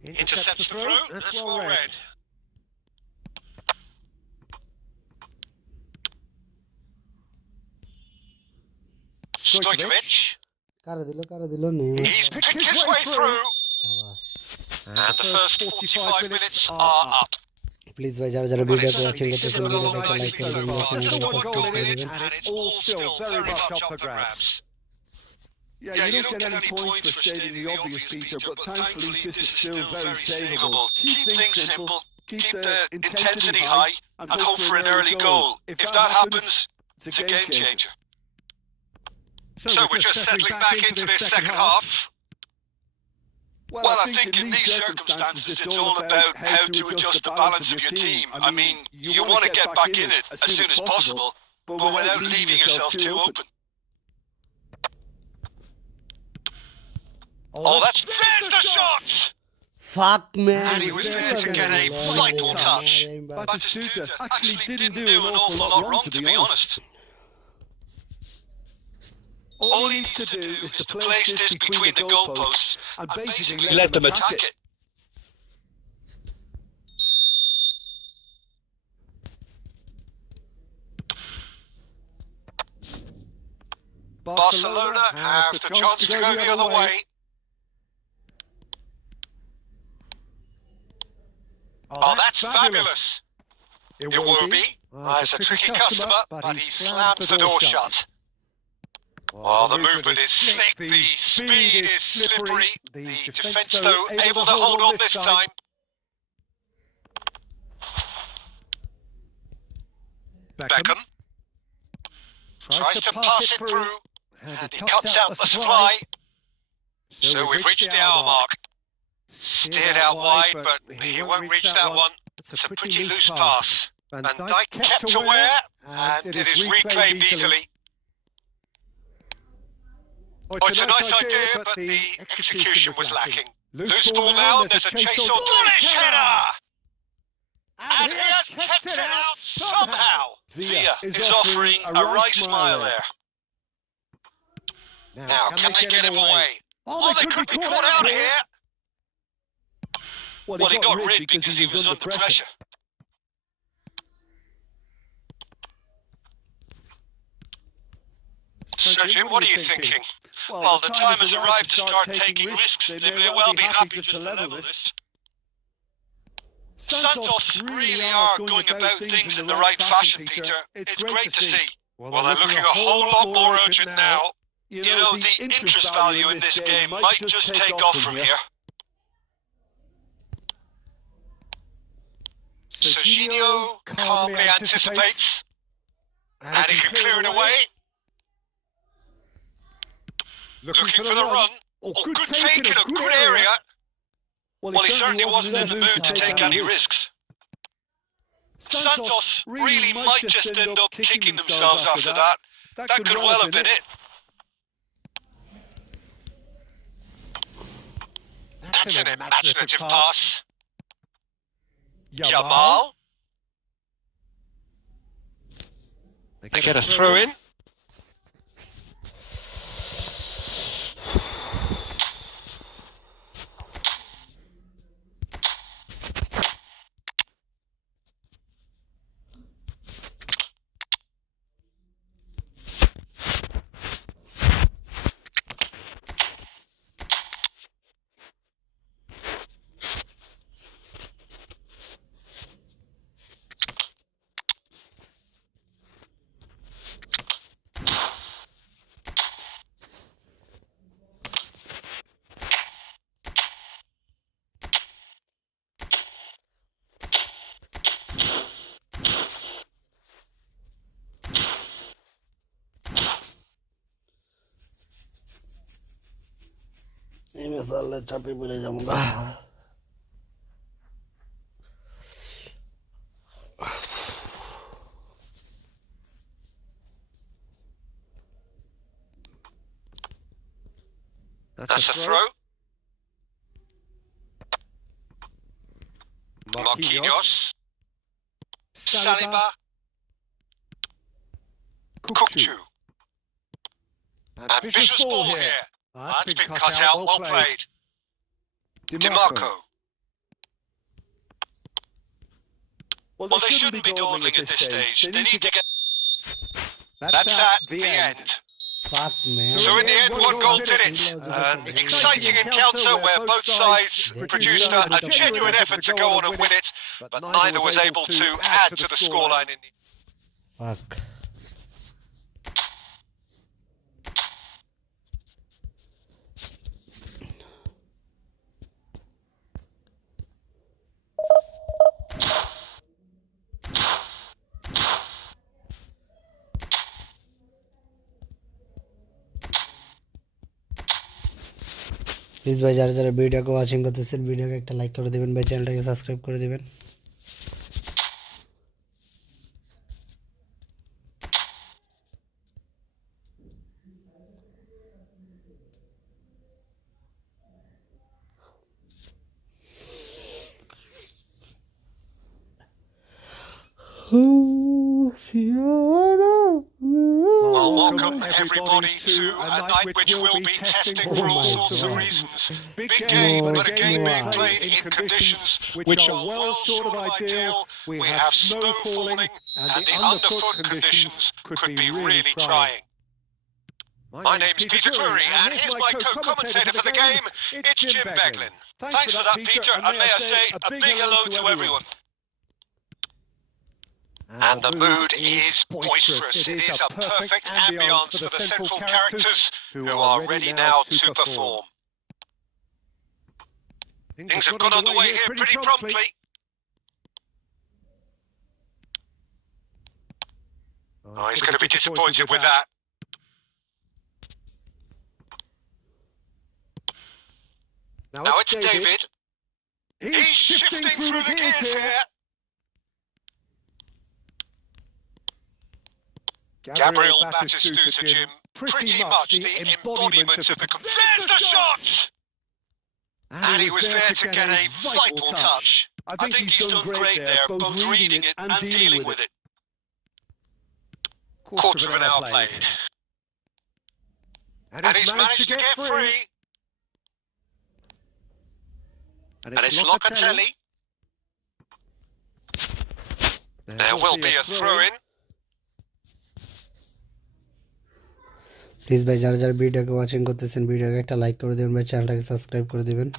Intercepts the throw. That's well read. Stojkovic. Cara dilo Neymar. He's picked his way through. शाबाश. And the first 45 minutes are up. Please भाई जरा video को अच्छे से It's video को nicely like कर so दीजिए, far. Just channel को one goal in it, subscribe कर and it's all still very much up for grabs. Yeah, you don't get any points for stating the obvious, Peter, but thankfully this is still very savable. Keep things simple, keep the intensity high, and hope for an early goal. If that happens, it's a game changer. So we're just settling back into this second half. Well, I think in these circumstances, it's all about how to adjust the balance of your team. I mean, you want to get back in it as soon as possible, but without leaving yourself too open. Oh, there's the shot! Fuck man. And he was there to get a vital touch. Batistuta actually didn't do an awful lot wrong, to be honest. All he needs to do is to place this between the goalposts and basically let them attack it. Barcelona have the chance to go the other way. Oh, that's fabulous. It will be. It's a tricky customer, but he slams the door shut. Oh, the movement is slick, the speed is slippery. The defence, though, able to hold on this time. Beckham tries to pass it through, and he cuts out the supply. So we've reached the hour mark. Steered out wide, but he won't reach that one. It's a pretty loose pass. Van Dijk kept aware, and it is reclaimed easily. Oh, it's a nice idea, but the execution was lacking. Loose ball now, there's a chase on. Bullish header! And he has kept it out somehow. Villa is offering a right smile there. Now, can they get him away? Oh, they could be caught out here. Well, he got rid because he was under pressure. So, Jim, what are you thinking? Well, the time has arrived to start taking risks. They may well be happy just to level this. Santos really are going about things in the right fashion, Peter. It's great to see. Well, they're looking a whole lot more urgent now. You know, the interest value in this game might just take off from here. Serginho calmly anticipates, and he can clear it away. Looking for the run. Oh, good take in a good area. Well, he certainly wasn't in the mood to take any risks. Santos really might just end up kicking themselves after that. That could well have been it. That's an imaginative pass. Yamal. They get a throw in. साले चापी मिले जाऊंगा। That's a throw. Marquinhos. Saliba. Kukcu. Ambitious ball here. That's been cut out. Well played. DiMarco. Well, they shouldn't be dawdling at this stage. They need to get... That's that. The end. Fuck, man. So in the end, one goal did it. An exciting encounter where both sides produced a genuine effort to go on and win it, but neither was able to add to the scoreline in the... Fuck. Please ভাই যারা যারা ভিডিওকে watching করতেছেন ভিডিওকে একটা like করে দিবেন ভাই, চ্যানেলটাকে সাবস্ক্রাইব করে দিবেন। Well, welcome everybody to a night which will be testing for all sorts of reasons. Big game, but a game being played in conditions which are well short of ideal. We have snow falling, and the underfoot conditions could be really trying. My name's Peter Drury, and here's my co-commentator for the game. It's Jim Beglin. Thanks for that, Peter, and may I say a big hello to everyone. And the mood is boisterous. It is a perfect ambience for the central characters who are ready now to perform. Things have got underway here pretty promptly. Oh, he's going to be disappointed with that. Now it's David. He's shifting through the gears here. Gabriel Batistuta, Jim, pretty much the embodiment of the... There's the shot! And he was there to get a vital touch. I think he's done great there, both reading it and dealing with it. Quarter of an hour played. And he's managed to get free. And it's Locatelli. There will be a throw-in. Please ভাই যারা যারা ভিডিওকে watching করতেছেন ভিডিওকে একটা like করে দিবেন ভাই, চ্যানেলটাকে সাবস্ক্রাইব করে দিবেন।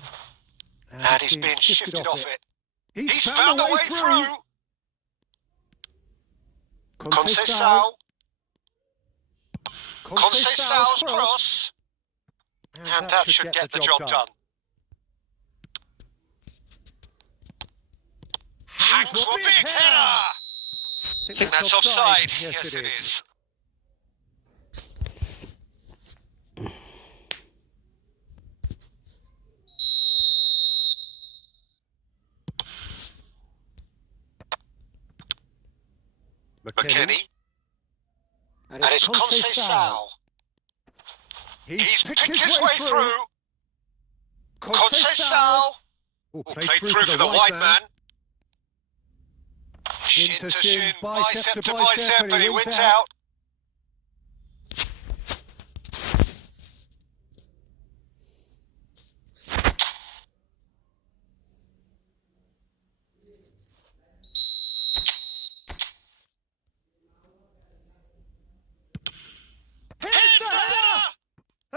And he's been shifted off it. He's found a way through. Conceição's cross. And that should get the job done. Hangs for a big header. I think that's offside. Yes, it is. McKennie. And it's Conceição. He's picked his way through. Conceição. Played through for the wide man. Shin to shin, bicep to bicep, and he wins out.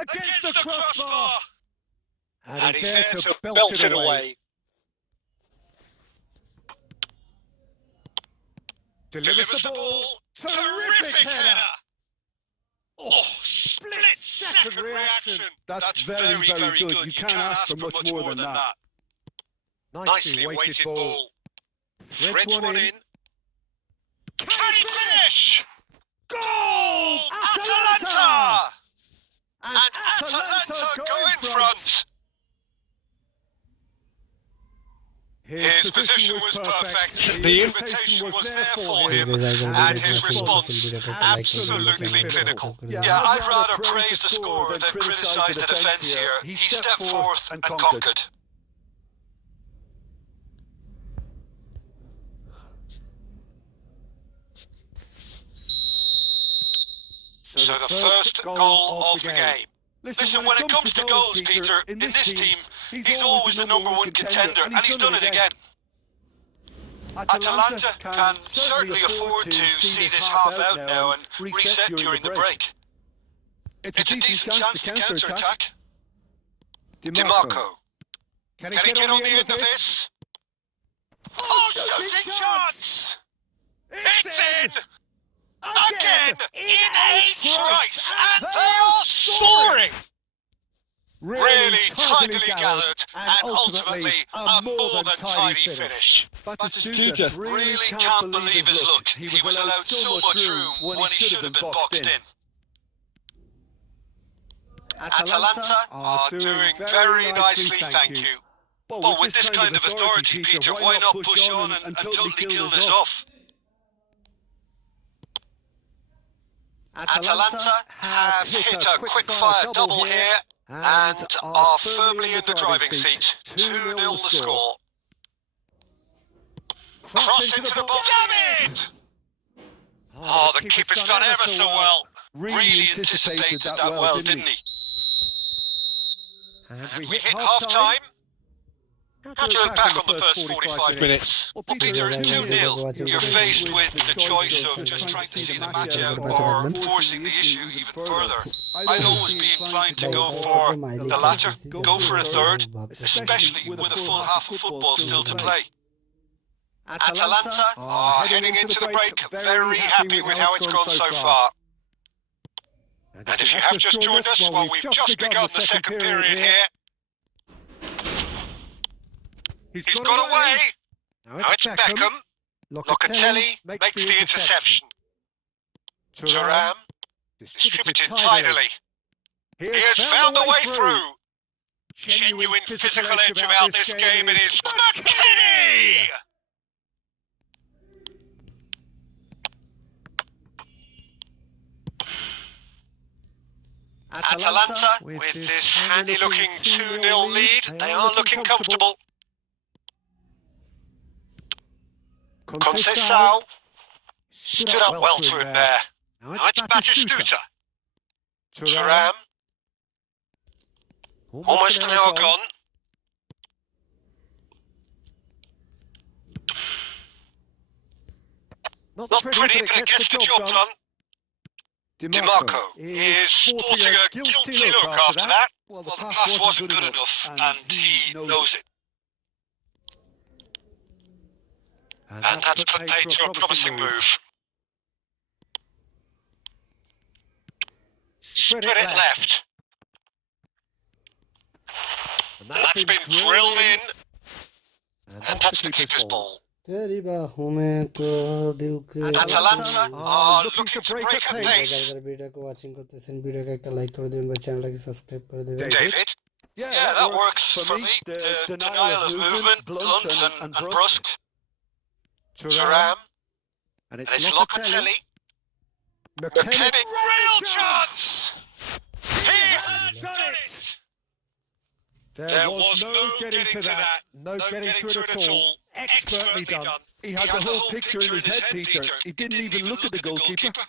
Against the crossbar. And he's there to belt it away. Delivers the ball. Terrific header. Oh, split-second reaction. That's very, very good. You can't ask for much more than that. Nicely weighted ball. Threads one in. Can he finish? Goal! Atalanta! And Atalanta go in front. His position was perfect, the invitation was there for him, and his response absolutely clinical. Yeah, I'd rather praise the scorer than criticise the defence here. He stepped forth and conquered. So the first goal of the game. Listen, when it comes to goals, Peter, in this team, he's always the #1 contender, and he's done it again. Atalanta can certainly afford to see this half out now and reset during the break. It's a decent chance to counter-attack. DiMarco. Can he get on the end of this? Oh, shooting chance! It's in! Again, in a trice, and they are soaring! Really tidily gathered, and ultimately a more than tidy finish. Batistuta really can't believe his luck. He was allowed so much room when he should have been boxed in. Atalanta are doing very nicely, thank you. But with this kind of authority, Peter, why not push on and totally kill this off? Atalanta have hit a quick-fire double here and are firmly in the driving seat. 2-0 the score. Cross into the box. Damn it! Oh, the keeper's done ever so well. Really anticipated that well, didn't he? And we hit half-time. How do you look back on the first 45 minutes? Well, Peter, it's 2-0. You're faced with the choice of just trying to see the match out or forcing the issue even further. I'd always be inclined to go for the latter, go for a third, especially with a full half of football still to play. Atalanta are heading into the break, very happy with how it's gone so far. And if you have just joined us, well, we've just begun the second period here. He's got away. Now it's Beckham. Locatelli makes the interception. Thuram distributed tidily. He has found a way through. Genuine physical edge about this game. It is McKinney! Atalanta, with this handy-looking 2-0 lead, they are looking comfortable. Conceição stood up well to him there. Now it's Batistuta. Thuram. Almost an hour gone. Not pretty, but it gets the job done. DiMarco is sporting a guilty look after that. Well, the pass wasn't good enough, and he knows it. And that's put paid to a promising move. Spread it left. And that's been drilled in. And that's the keeper's ball. Atalanta are looking to break at pace. David? Yeah, that works for me. The denial of movement, blunt and brusque. Thuram. And it's Locatelli. McKinney. Real chance! He has done it! There was no getting to that. No getting to it at all. Expertly done. He had the whole picture in his head, Peter. He didn't even look at the goalkeeper.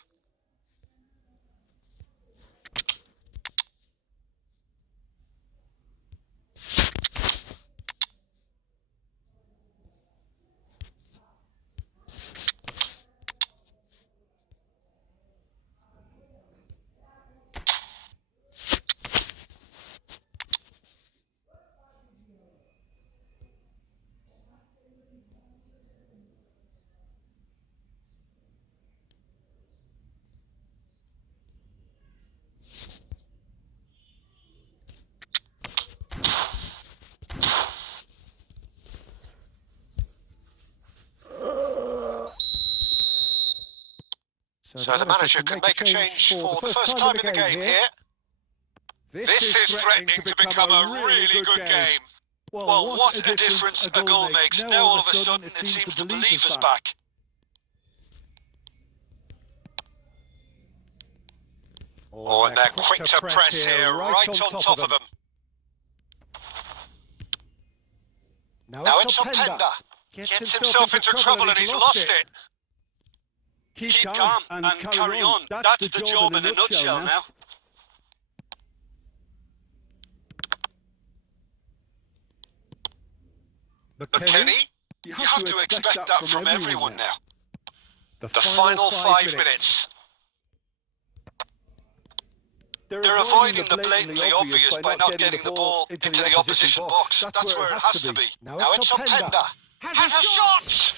So the manager can make a change for the first time in the game here. This is threatening to become a really good game. Well, what a difference a goal makes. Now all of a sudden it seems the belief is back. Oh, and they're quick to press here, right on top of them. Now it's on Pender. Gets himself into trouble and he's lost it. Keep calm and carry on. That's the job in a nutshell now. But Kenny, you have to expect that from everyone now. The final 5 minutes. They're avoiding the blatantly obvious by not getting the ball into the opposition box. That's where it has to be. Now it's on Pender. Has a shot!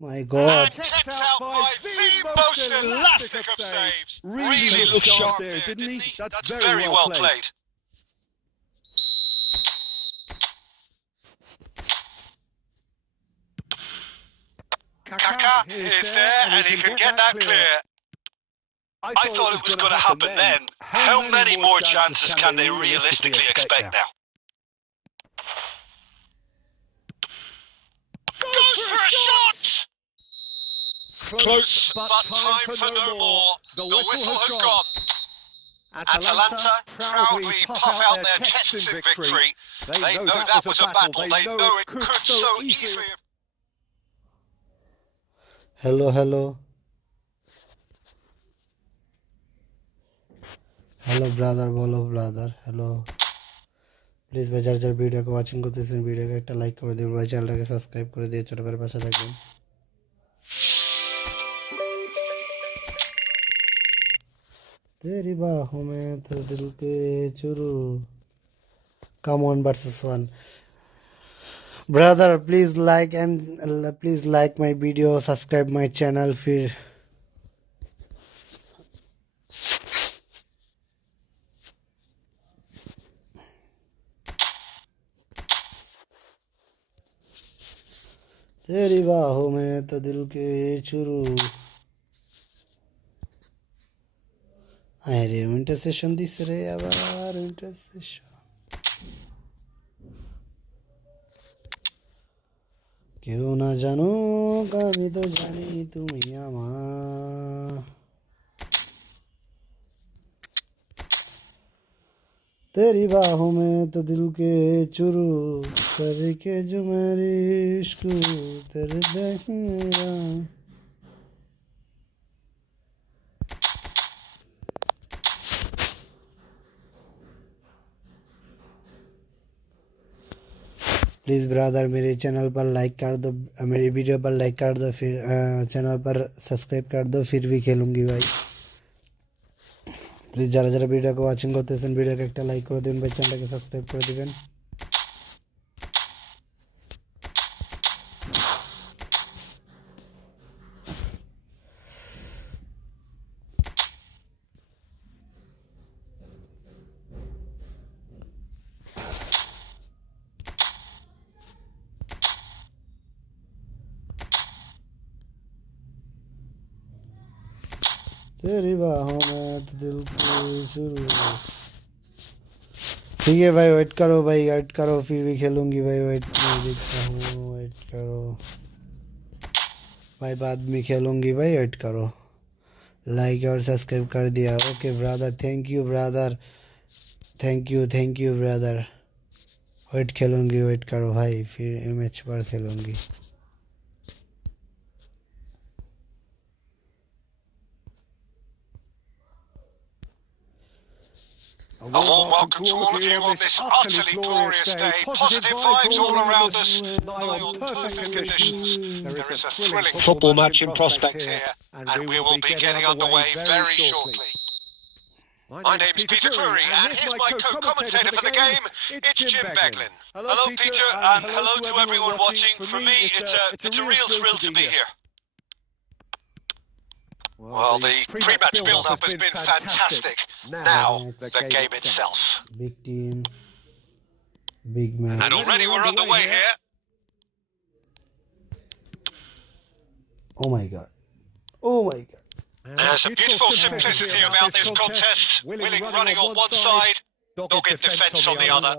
My God. And kept out by the most elastic of saves. Really looked sharp there, didn't he? That's very well played. Kaká is there and he can get that clear. I thought it was going to happen then. How many more chances can they realistically expect now? Goes for a shot! Close, but time for no more. The whistle has gone. Atalanta proudly puff out their chests in victory. They know that was a battle. They know it could so easily have... Hello, hello. Hello brother, bolo brother, hello. Please ভাই যার ভিডিওকে watching করতেছেন ভিডিওকে একটা like করে দিবেন ভাই, চ্যানেলটাকে সাবস্ক্রাইব করে দিয়ে ছোট করে পাশে থাকবেন। तेरी बाहों में तो दिल के Churu. Come on versus 1. Brother, please like my video, subscribe my channel फिर तेरी बाहों में तो दिल के चुरू। अरे विंटर सेशन दिस रे আবার विंटर सेशन क्यों ना जानो कभी तो जानी तुम ही আমার तेरी बाहों में तो दिल के चुरू करके जो मेरी इश्क तेरे देखिएगा प्लीज़ ब्रदर मेरे चैनल पर लाइक कर दो, मेरी वीडियो पर लाइक कर दो, फिर चैनल पर सब्सक्राइब कर दो, फिर भी खेलूँगी भाई। प्लीज़ যারা যারা ভিডিওকে ওয়াচিং করতেছেন ভিডিওকে একটা লাইক করে দিবেন ভাই, চ্যানেলটাকে সাবস্ক্রাইব করে দিবেন। तेरी बाहों में तो दिल के शुरू। ठीक है भाई, वेट करो भाई, वेट करो, फिर भी खेलूंगी भाई। वेट देखता हूँ, वेट करो भाई, बाद में खेलूंगी भाई, वेट करो। लाइक और सब्सक्राइब कर दिया, okay brother, thank you brother, thank you brother. Wait खेलूंगी, वेट करो भाई, फिर मैच पर खेलूंगी। A warm welcome to all of you on this utterly glorious day. Positive vibes all around us. Nigh on perfect conditions. There is a thrilling football match in prospect here, and we will be getting underway very shortly. My name's Peter Drury, and here's my co-commentator for the game. It's Jim Beglin. Hello, Peter, and hello to everyone watching. For me, it's a real thrill to be here. Well, the pre-match build-up has been fantastic. Now, the game itself. Big team, big man. And already we're underway here. Oh my God. Oh my God. There's a beautiful simplicity about this contest. Willing running on one side, dogged defence on the other.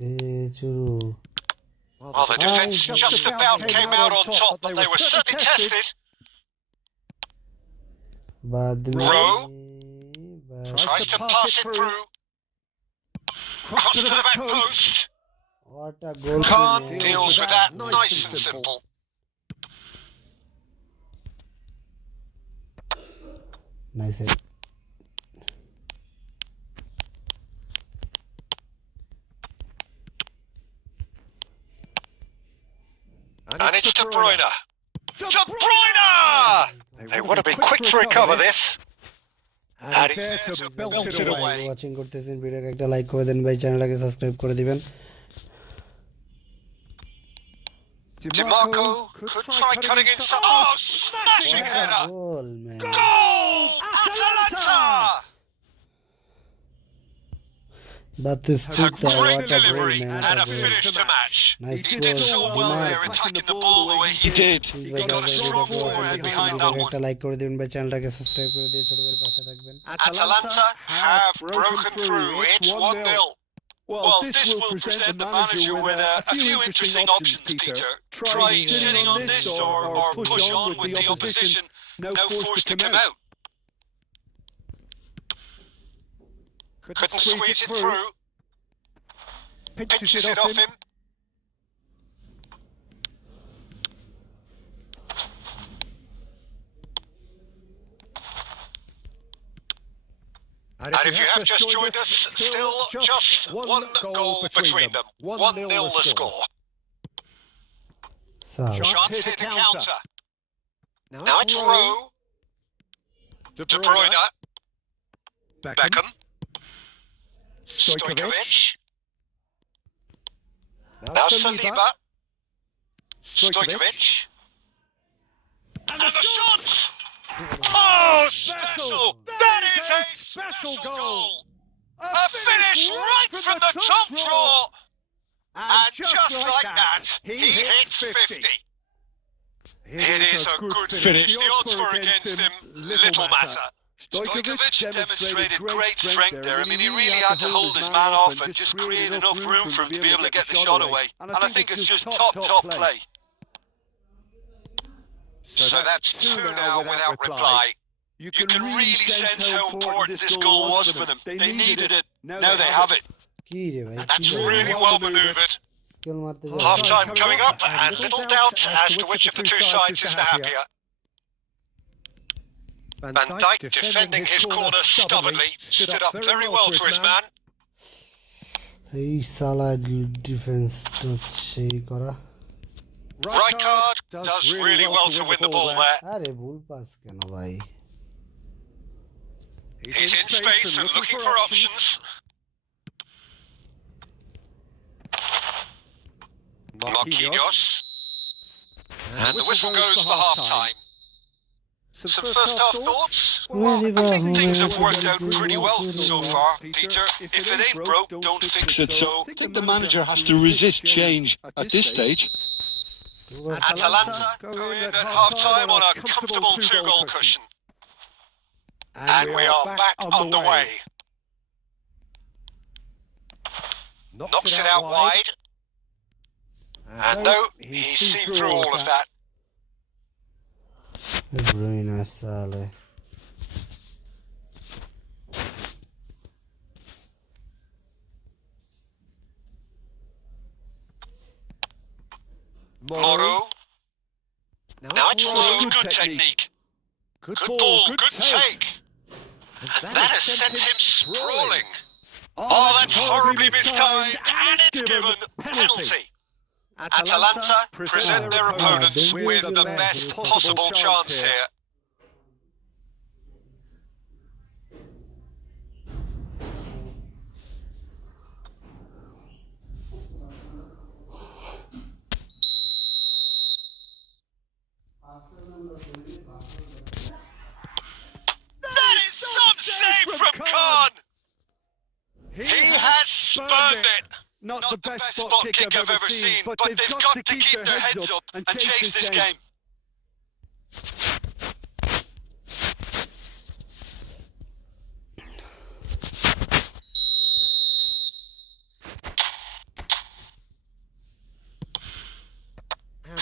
Churu. Well, the defence just about came out on top, but they were certainly tested. Rowe tries to pass it through. Cross to the back post. What a goal. Khan deals with that nice and simple. Nice hit. And it's De Bruyne. De Bruyne! They would have been quick to recover this. And there it's to belt it away. away. Watching করতেছেন ভিডিওকে একটা like করে দেন ভাই, চ্যানেলটাকে subscribe করে দিবেন। DiMarco could try cutting inside. Oh, smashing header! Goal, man. Goal! Atalanta! Batistuta, A great what a goal, delivery man. and a What a goal. finish to match. Nice He goal. did so well there, DiMarco. attacking the ball the way he did. He got a strong forehead behind that one. একটা like করে দিবেন ভাই, চ্যানেলটাকে subscribe করে দিয়ে ছোট ভাইয়ের পাশে থাকবেন। Atalanta have broken through. It's 1-0. Well, this will present the manager with a few interesting options, Peter. Try sitting on this or push on with the opposition. No force to come out. Couldn't squeeze it through. Pinches it off him. And if you have just joined us, still just one goal between them. 1-0 the score. Chance hit a counter. Now it's Rowe. De Bruyne. Beckham. Stojkovic. Now Saliba. Stojkovic. And the shot! Oh, special! That is a special goal! A finish right from the top draw! And just like that, he hits 50. It is a good finish. The odds were against him, little matter. Stojkovic demonstrated great strength there. I mean, he really had to hold his man off and just create enough room for him to be able to get the shot away. And I think it's just top play. So that's 2 now without reply. You can really sense how important this goal was for them. They needed it. Now they have it. And that's really well manoeuvred. Half-time coming up, and little doubt as to which of the two sides is the happier. Van Dijk defending his corner stubbornly, stood up very well to his man. এই সালা defence তো সেই করা। Rijkaard does really well to win the ball there. আরে ভুল pass কেন ভাই? He's in space and looking for options. Marquinhos. And the whistle goes for half-time. Some first-half thoughts? Well, I think things have worked out pretty well so far, Peter. If it ain't broke, don't fix it. So I think the manager has to resist change at this stage. Atalanta go in at half-time on a comfortable 2-goal cushion. And we are back underway. Knocks it out wide. And no, he's seen through all of that. De Bruyne sale. Moro. Now it's Rowe. Good technique. Good ball, good take. And that has sent him sprawling. Oh, that's horribly mistimed, and it's given penalty. Atalanta present their opponents with the best possible chance here. That is some save from Khan! He has spurned it! Not the best spot kick I've ever seen, but they've got to keep their heads up and chase this game.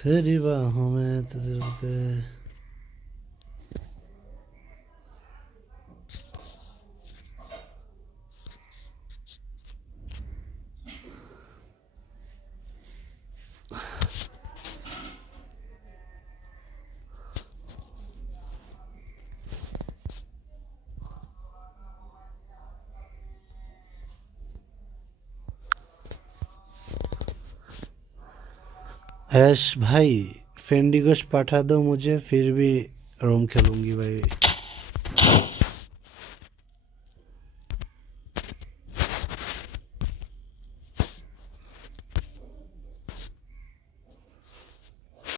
तेरी बाहों में दिल के ऐश भाई फेंडिगोश पठा दो मुझे, फिर भी रोम खेलूंगी भाई।